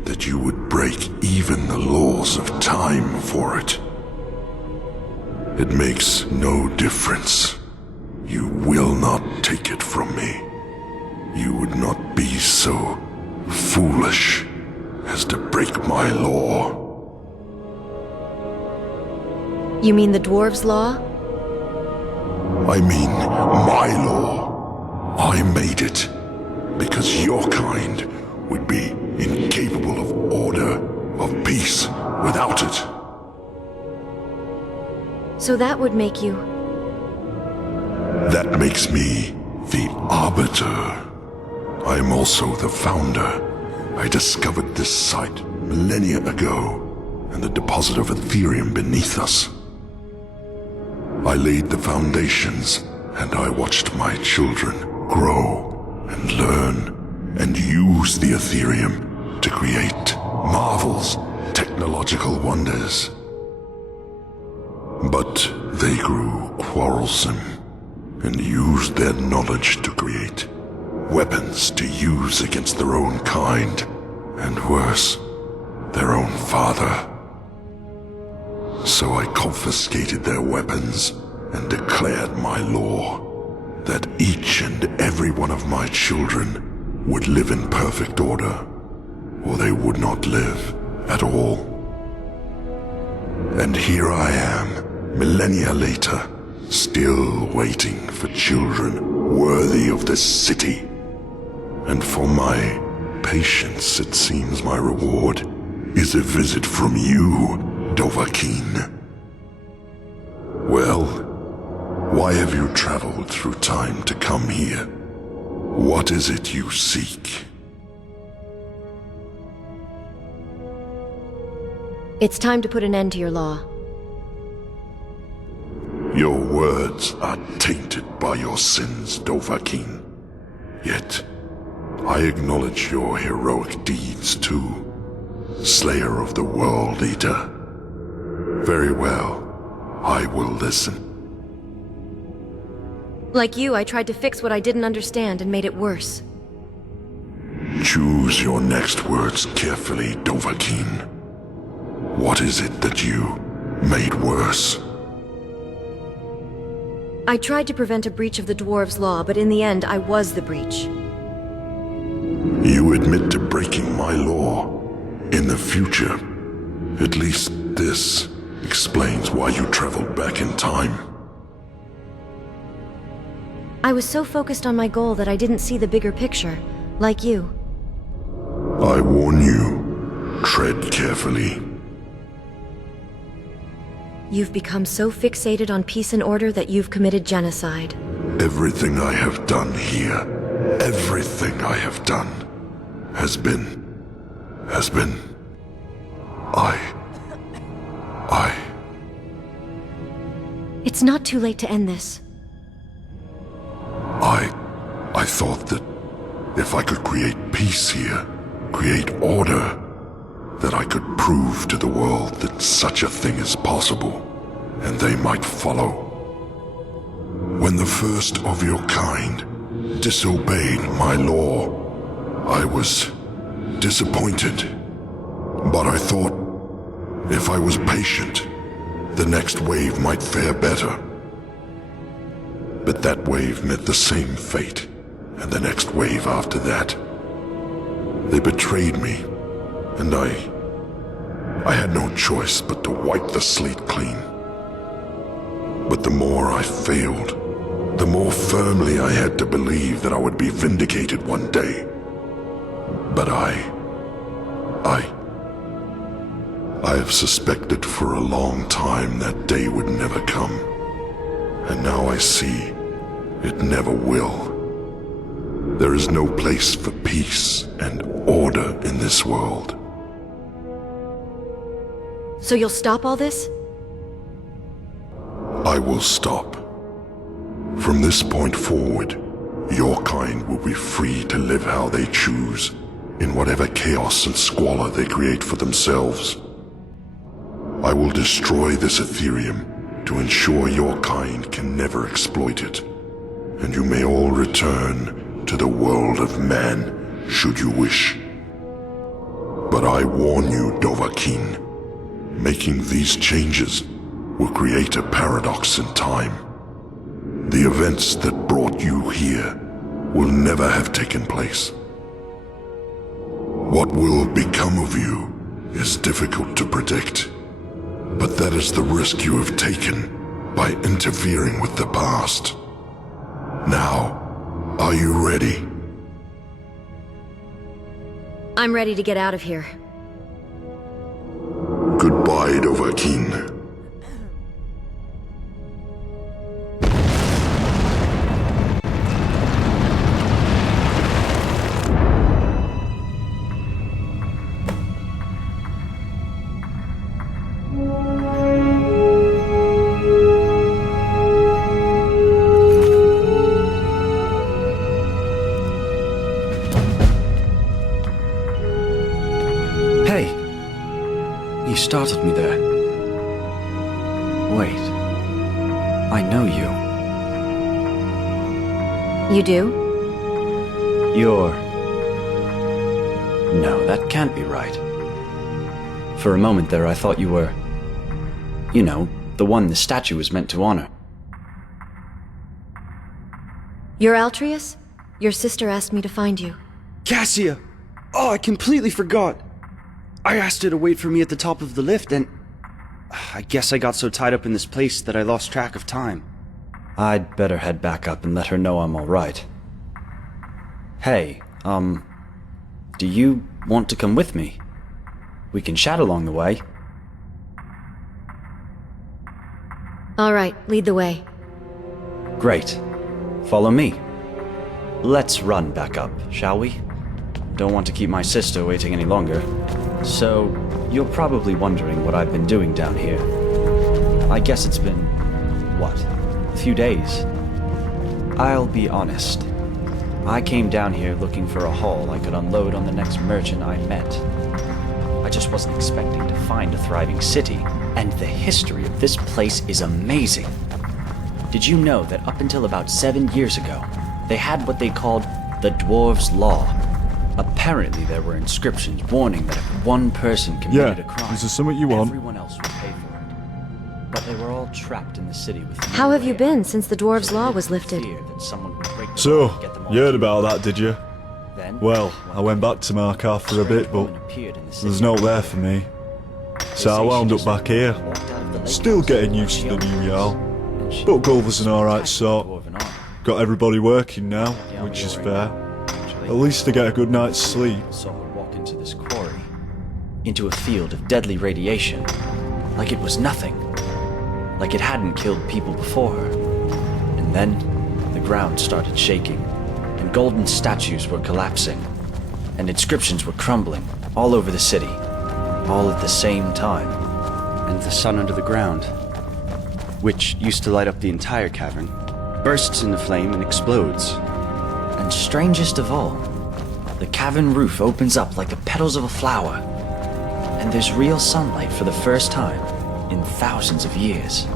that you would break even the laws of time for it? It makes no difference. You will not take it from me. You would not be so foolish as to break my law. You mean the dwarves' law? I mean my law. I made it because your kind would be incapable of order, of peace, without it. So that would make you... That makes me the Arbiter. I am also the founder. I discovered this site millennia ago, and the deposit of Ethereum beneath us. I laid the foundations, and I watched my children grow and learn and use the Ethereum to create marvels, technological wonders. But they grew quarrelsome and used their knowledge to create weapons to use against their own kind, and worse, their own father. So I confiscated their weapons and declared my law that each and every one of my children would live in perfect order, or they would not live at all. And here I am, millennia later, still waiting for children worthy of this city. And for my patience, it seems my reward is a visit from you, Dovahkiin. Well, why have you traveled through time to come here? What is it you seek? It's time to put an end to your law. Your words are tainted by your sins, Dovahkiin. Yet, I acknowledge your heroic deeds too, Slayer of the World Eater. Very well, I will listen. Like you, I tried to fix what I didn't understand and made it worse. Choose your next words carefully, Dovahkiin. What is it that you made worse? I tried to prevent a breach of the dwarves' law, but in the end, I was the breach. You admit to breaking my law. In the future, at least this explains why you traveled back in time. I was so focused on my goal that I didn't see the bigger picture, like you. I warn you, tread carefully. You've become so fixated on peace and order that you've committed genocide. Everything I have done here, everything I have done, has been... It's not too late to end this. I thought that if I could create peace here, create order, that I could prove to the world that such a thing is possible, and they might follow. When the first of your kind disobeyed my law, I was disappointed, but I thought If I was patient, the next wave might fare better. But that wave met the same fate, and the next wave after that. They betrayed me, and I had no choice but to wipe the slate clean. But the more I failed, the more firmly I had to believe that I would be vindicated one day. But I have suspected for a long time that day would never come. And now I see it never will. There is no place for peace and order in this world. So you'll stop all this? I will stop. From this point forward, your kind will be free to live how they choose, in whatever chaos and squalor they create for themselves. I will destroy this Ethereum to ensure your kind can never exploit it, and you may all return to the world of man, should you wish. But I warn you, Dovahkiin, making these changes will create a paradox in time. The events that brought you here will never have taken place. What will become of you is difficult to predict, but that is the risk you have taken by interfering with the past. Now, are you ready? I'm ready to get out of here. Goodbye, Dovahkiin. You startled me there. Wait. I know you. You do? You're... No, that can't be right. For a moment there I thought you were... You know, the one the statue was meant to honor. You're Altreus? Your sister asked me to find you. Cassia! Oh, I completely forgot! I asked her to wait for me at the top of the lift, and... I guess I got so tied up in this place that I lost track of time. I'd better head back up and let her know I'm alright. Hey, do you want to come with me? We can chat along the way. Alright, lead the way. Great. Follow me. Let's run back up, shall we? Don't want to keep my sister waiting any longer. So, you're probably wondering what I've been doing down here. I guess it's been... what? A few days. I'll be honest. I came down here looking for a haul I could unload on the next merchant I met. I just wasn't expecting to find a thriving city, and the history of this place is amazing. Did you know that up until about 7 years ago, they had what they called the Dwarves' Law? Apparently there were inscriptions warning that if one person committed a crime, is there something you want? everyone else would pay for it. But they were all trapped in the city with no How have you way been out. since the Dwarves' Law was lifted? Fear that someone would break the So, law and get them all you heard killed. about that, did you? Then, Well, I went back to Markarth for a bit, but there's no there for me. So I wound up back here. Still getting used to the new Jarl. But Gulver's an alright sort. Got everybody working now, which is fair. At least I get a good night's sleep. Saw her walk into this quarry, into a field of deadly radiation, like it was nothing, like it hadn't killed people before her. And then the ground started shaking, and golden statues were collapsing, and inscriptions were crumbling all over the city, all at the same time. And the sun under the ground, which used to light up the entire cavern, bursts into flame and explodes. And strangest of all, the cavern roof opens up like the petals of a flower, and there's real sunlight for the first time in thousands of years.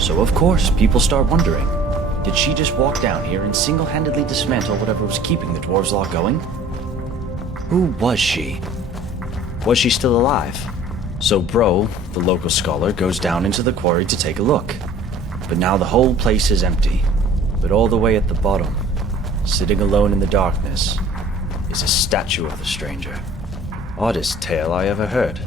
So of course, people start wondering, did she just walk down here and single-handedly dismantle whatever was keeping the Dwarves' Law going? Who was she? Was she still alive? So Bro, the local scholar, goes down into the quarry to take a look. But now the whole place is empty. But all the way at the bottom, sitting alone in the darkness, is a statue of the stranger. Oddest tale I ever heard.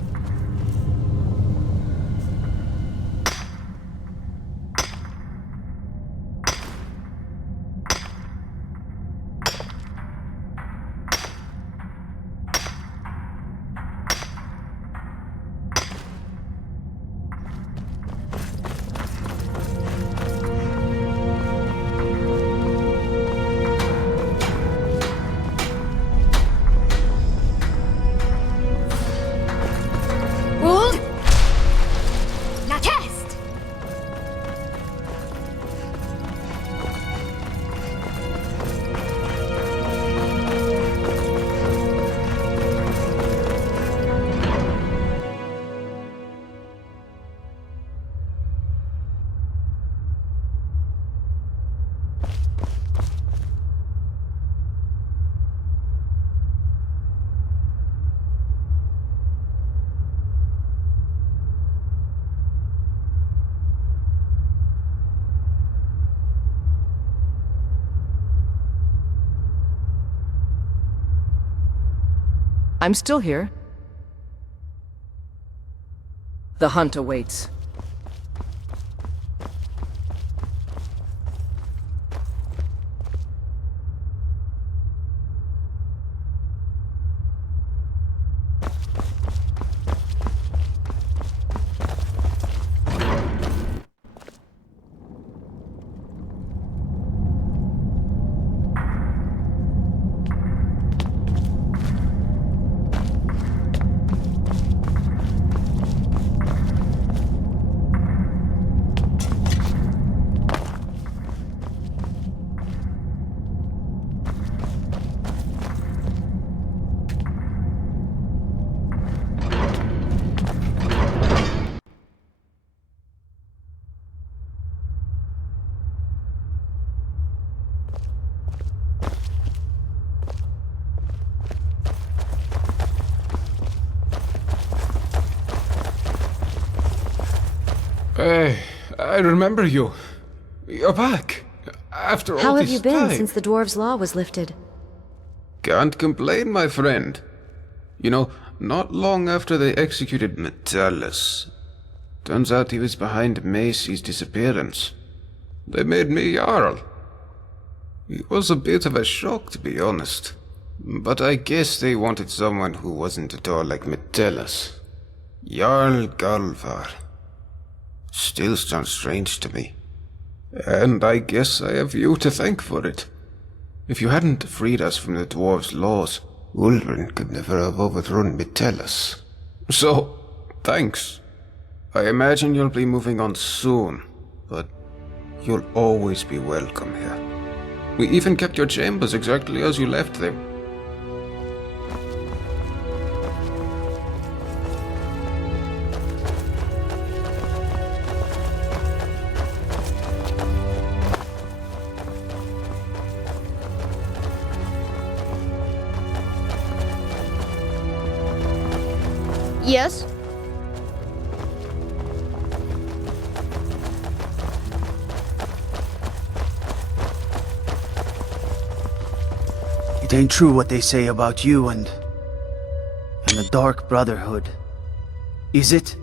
I'm still here. The hunt awaits. Hey, I remember you. You're back. After all How have this you been time. since the dwarves' law was lifted? Can't complain, my friend. You know, not long after they executed Metellus, turns out he was behind Macy's disappearance. They made me Jarl. It was a bit of a shock, to be honest. But I guess they wanted someone who wasn't at all like Metellus. Jarl Galvar. Still sounds strange to me. And I guess I have you to thank for it. If you hadn't freed us from the dwarves' laws, Ulrin could never have overthrown Metellus. So, thanks. I imagine you'll be moving on soon, but you'll always be welcome here. We even kept your chambers exactly as you left them. Yes? It ain't true what they say about you and the Dark Brotherhood, is it?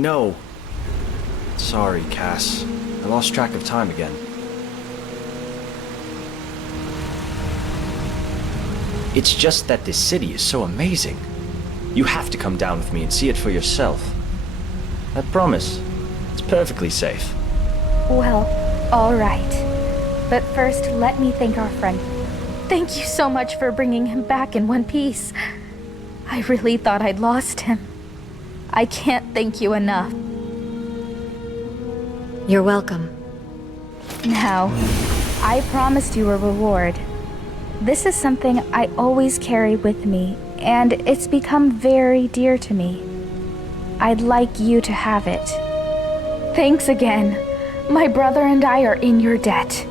No. Sorry, Cass. I lost track of time again. It's just that this city is so amazing. You have to come down with me and see it for yourself. I promise. It's perfectly safe. Well, alright. But first, let me thank our friend. Thank you so much for bringing him back in one piece. I really thought I'd lost him. I can't thank you enough. You're welcome. Now, I promised you a reward. This is something I always carry with me, and it's become very dear to me. I'd like you to have it. Thanks again. My brother and I are in your debt.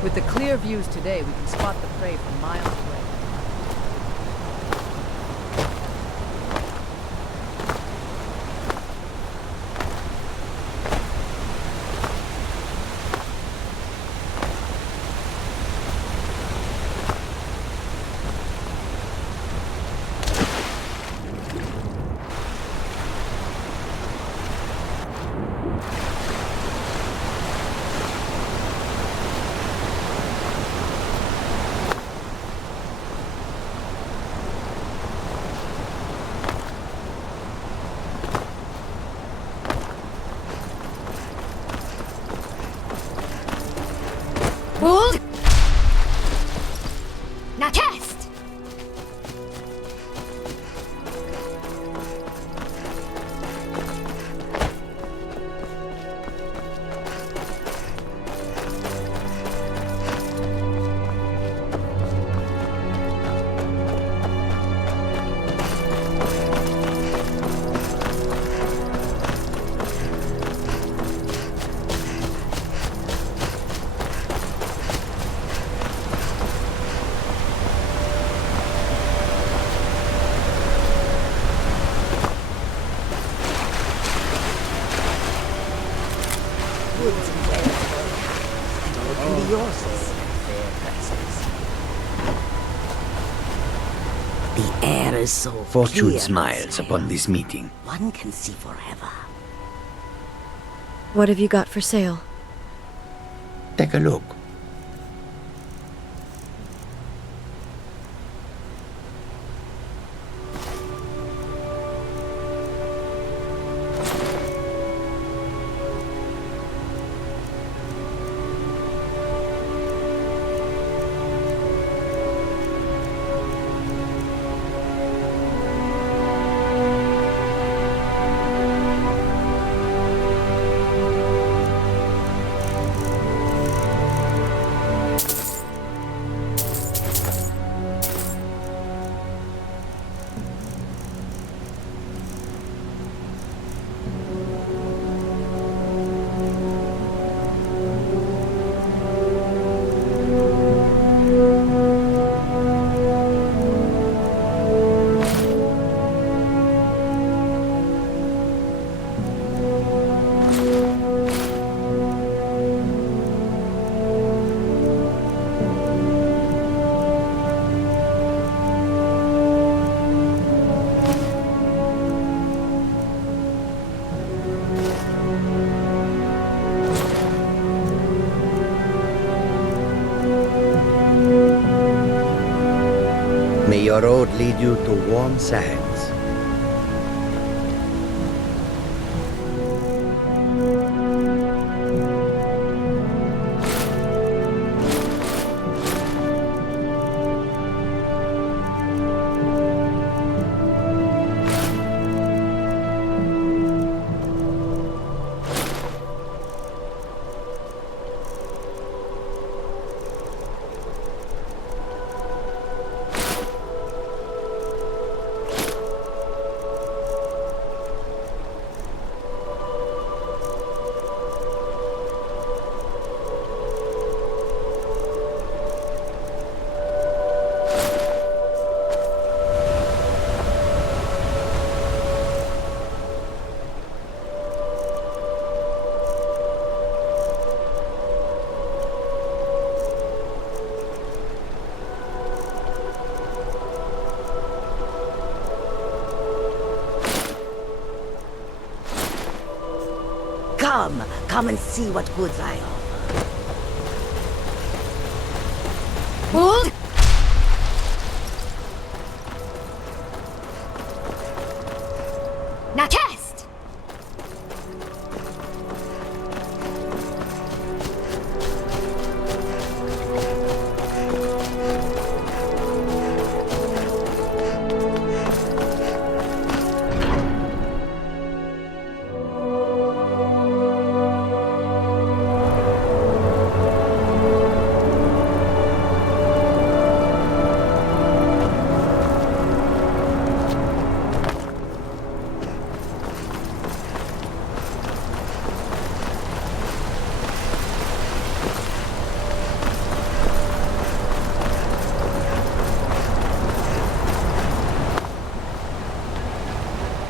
With the clear views today, we can spot the prey from miles away. horses and fair dresses. The air is so Fortune clear smiles outside. upon this meeting. One can see forever. What have you got for sale? Take a look. May your road lead you to warm sands. Come and see what goods I offer. Hold! Now test!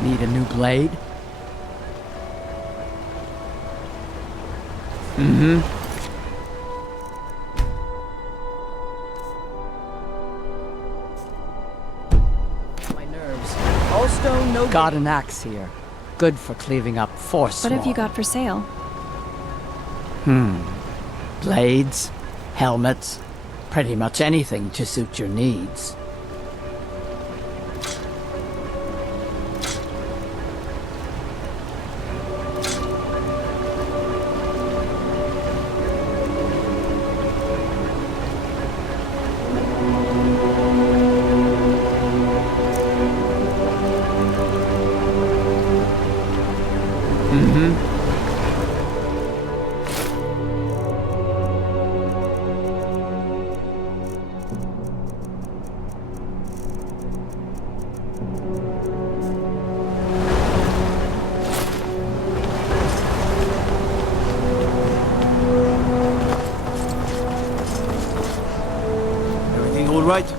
Need a new blade? Mm-hmm. My nerves. All stone, no... Got an axe here. Good for cleaving up force. What have you got for sale? Blades, helmets, pretty much anything to suit your needs. Everything all right?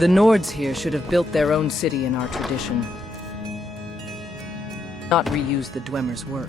The Nords here should have built their own city in our tradition. Not reuse the Dwemer's work.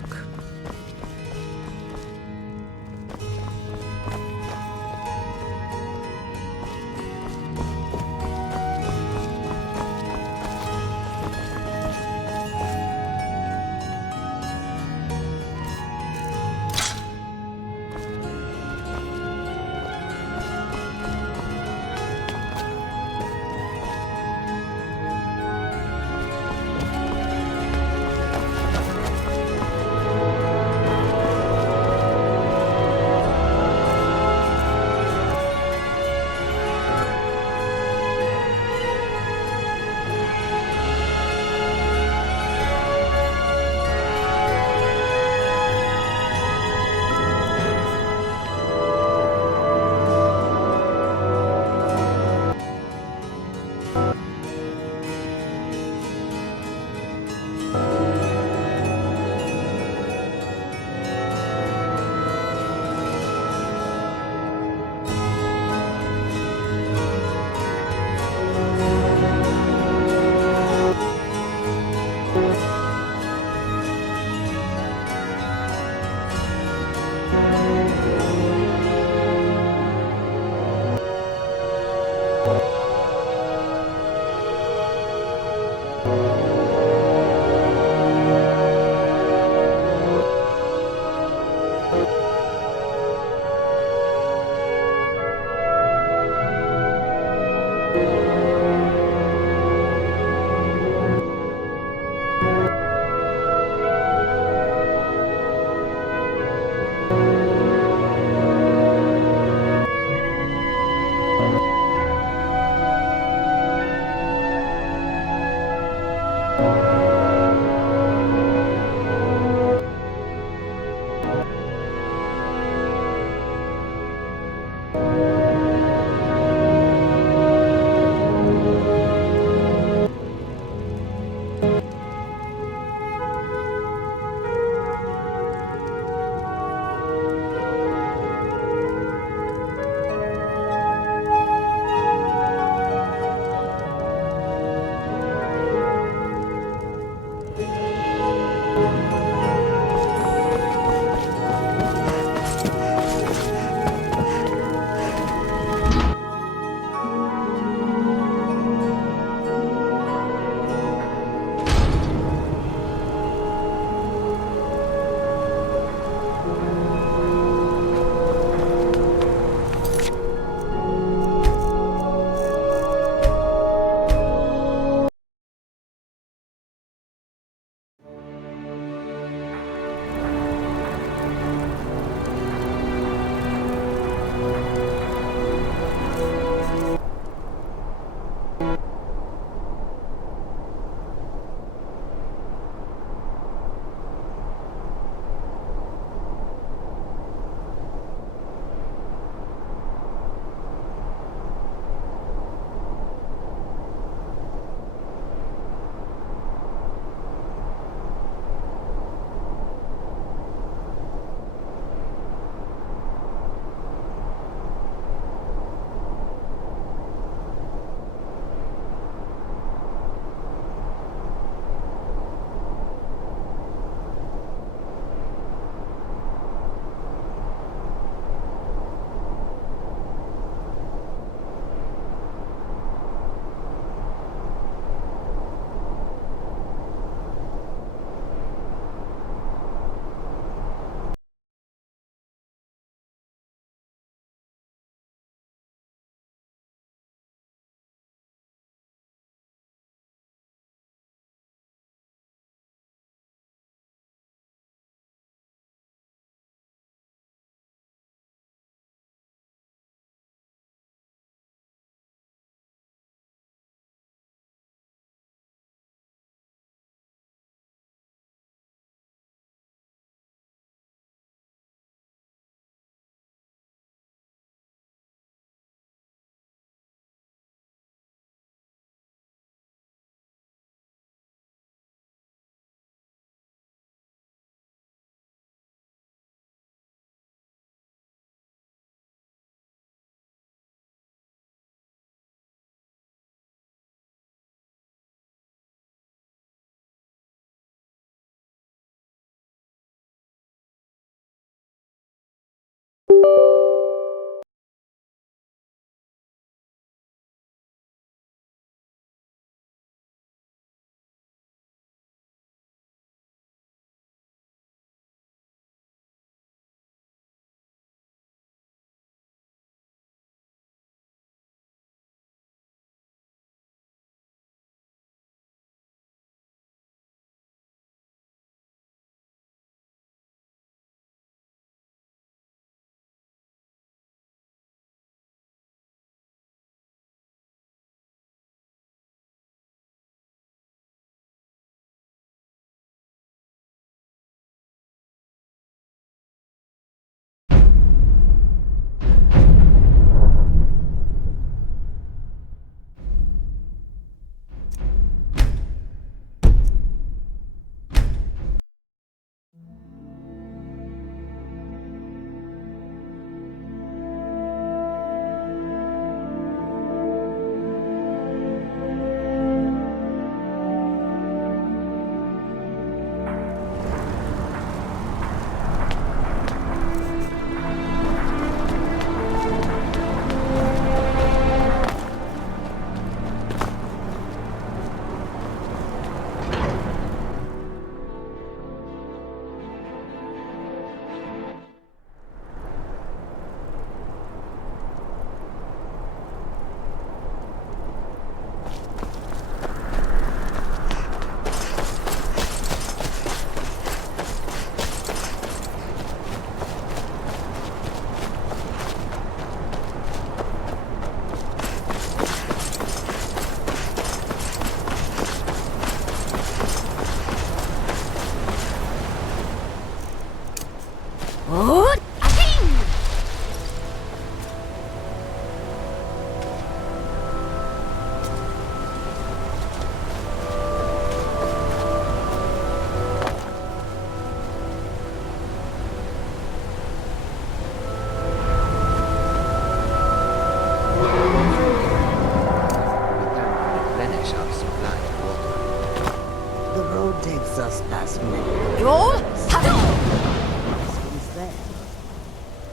takes us past many.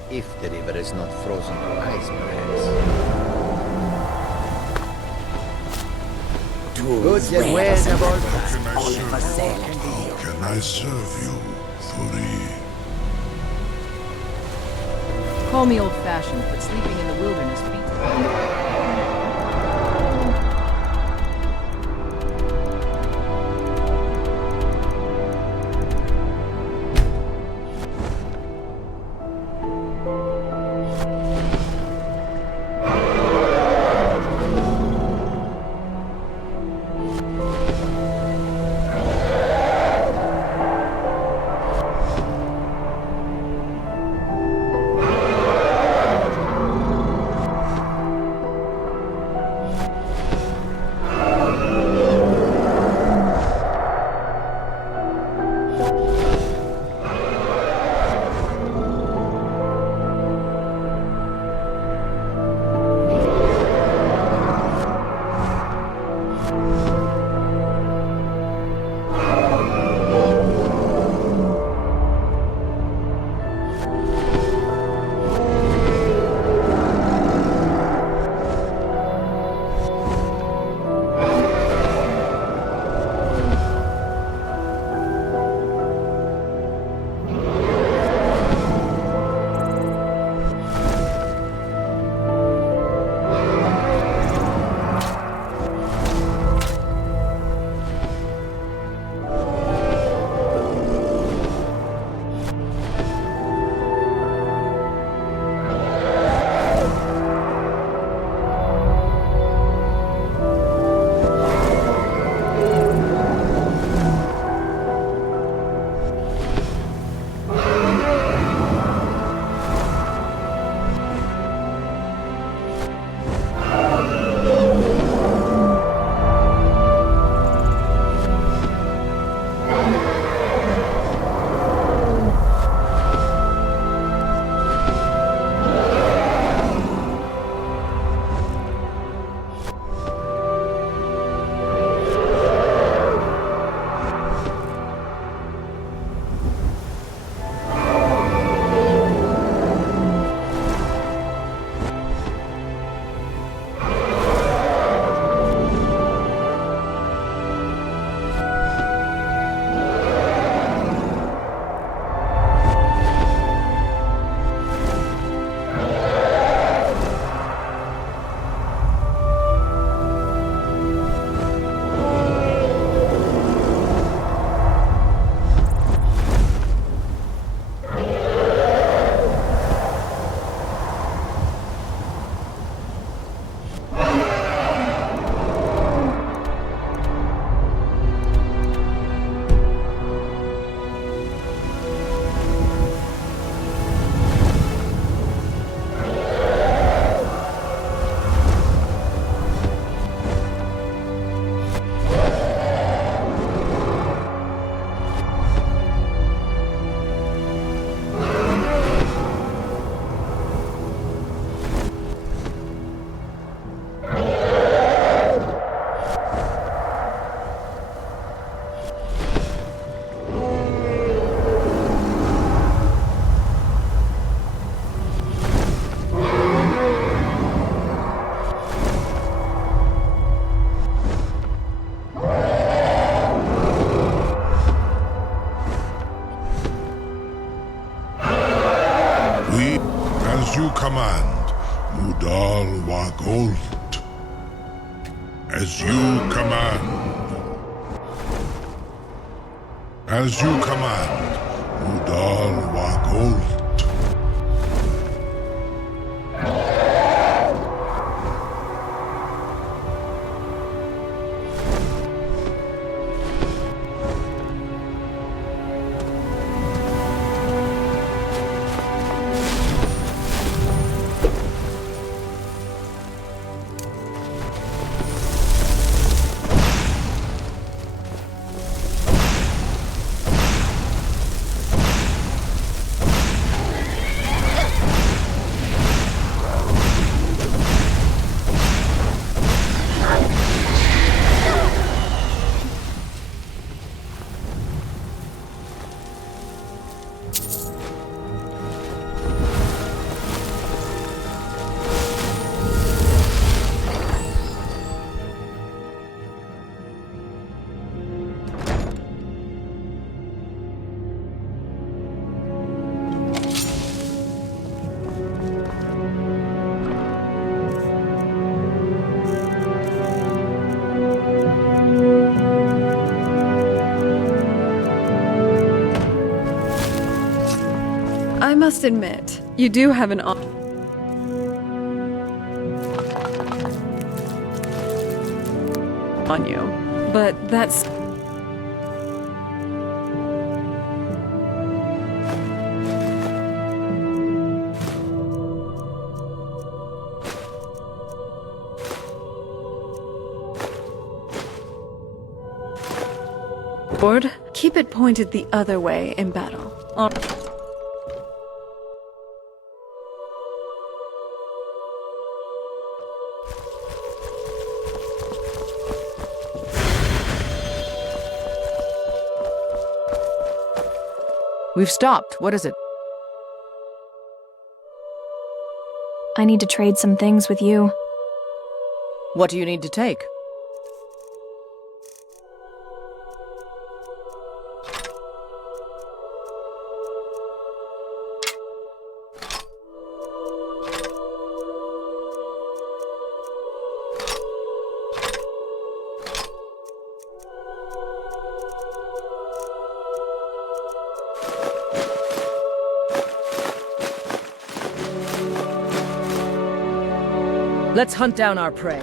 If the river is not frozen to ice, perhaps. Good and well, How can I serve you, Thuri? Call me old-fashioned, but sleeping in the wilderness beats me. you command, Mudal Wagolt. As you command. As you command, Mudal Wagolt. I must admit, you do have an on you, but that's... Lord, keep it pointed the other way in battle. We've stopped. What is it? I need to trade some things with you. What do you need to take? Let's hunt down our prey.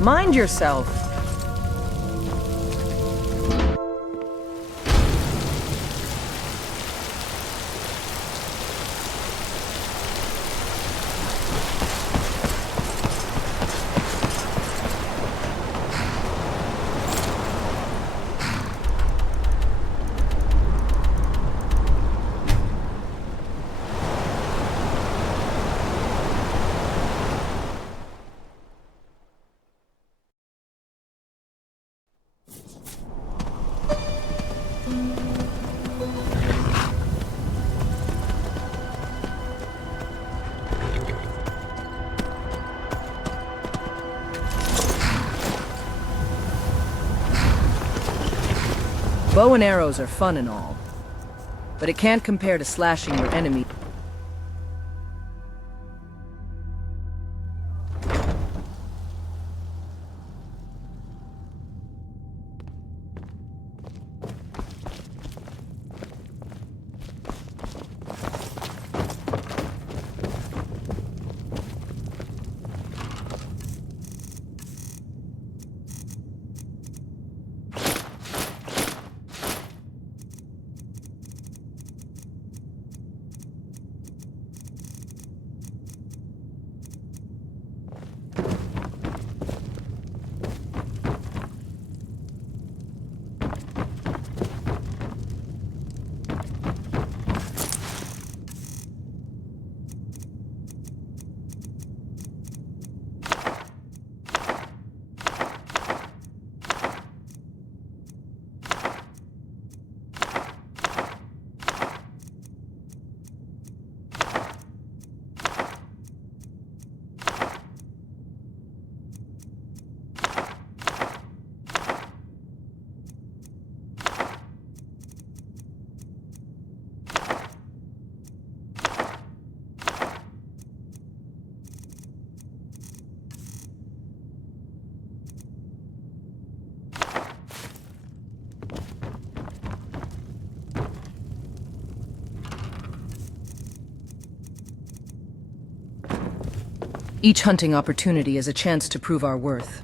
Mind yourself. Bow and arrows are fun and all, but it can't compare to slashing your enemy. Each hunting opportunity is a chance to prove our worth.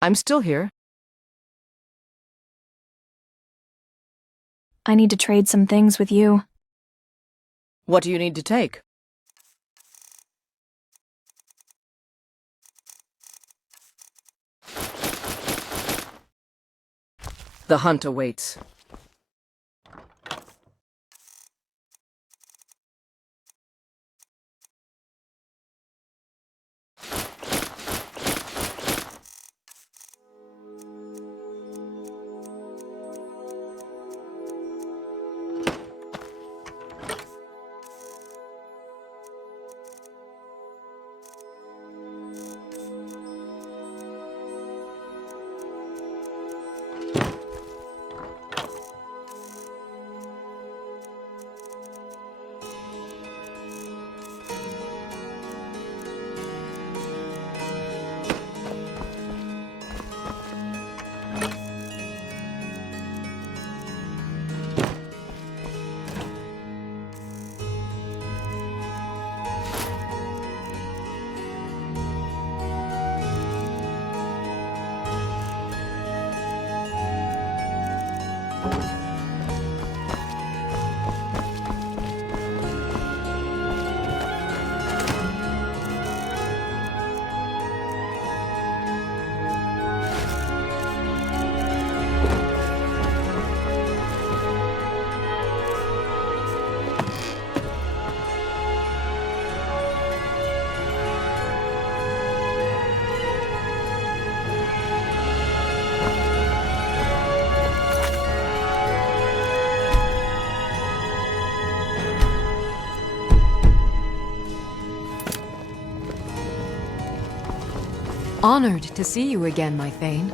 I'm still here. I need to trade some things with you. What do you need to take? The hunt awaits. Honored to see you again, my Thane.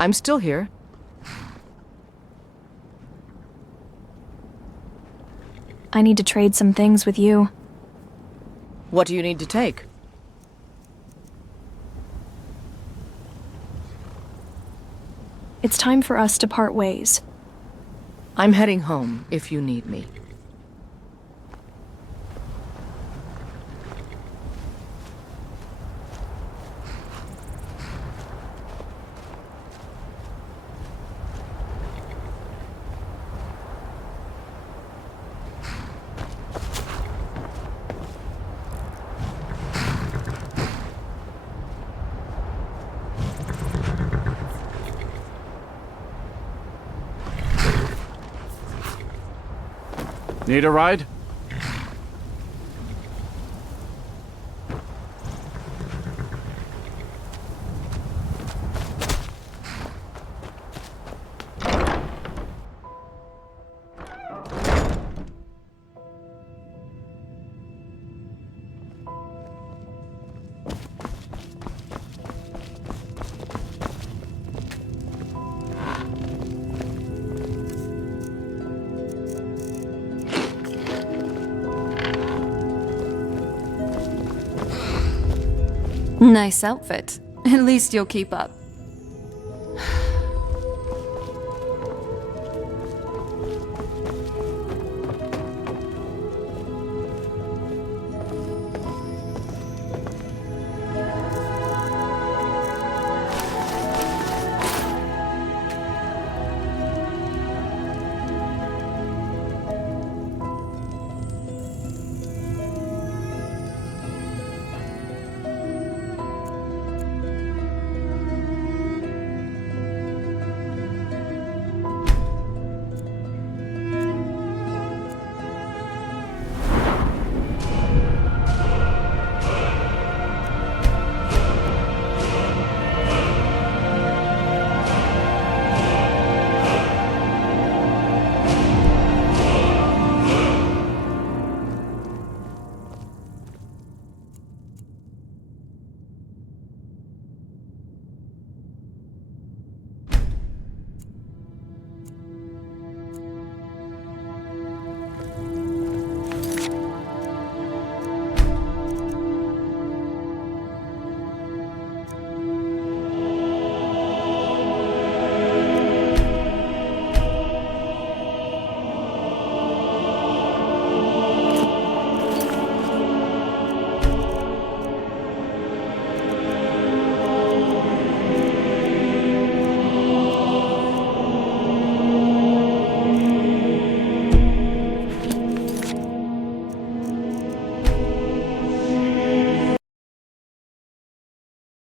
I'm still here. I need to trade some things with you. What do you need to take? It's time for us to part ways. I'm heading home if you need me. Need a ride? Nice outfit. At least you'll keep up.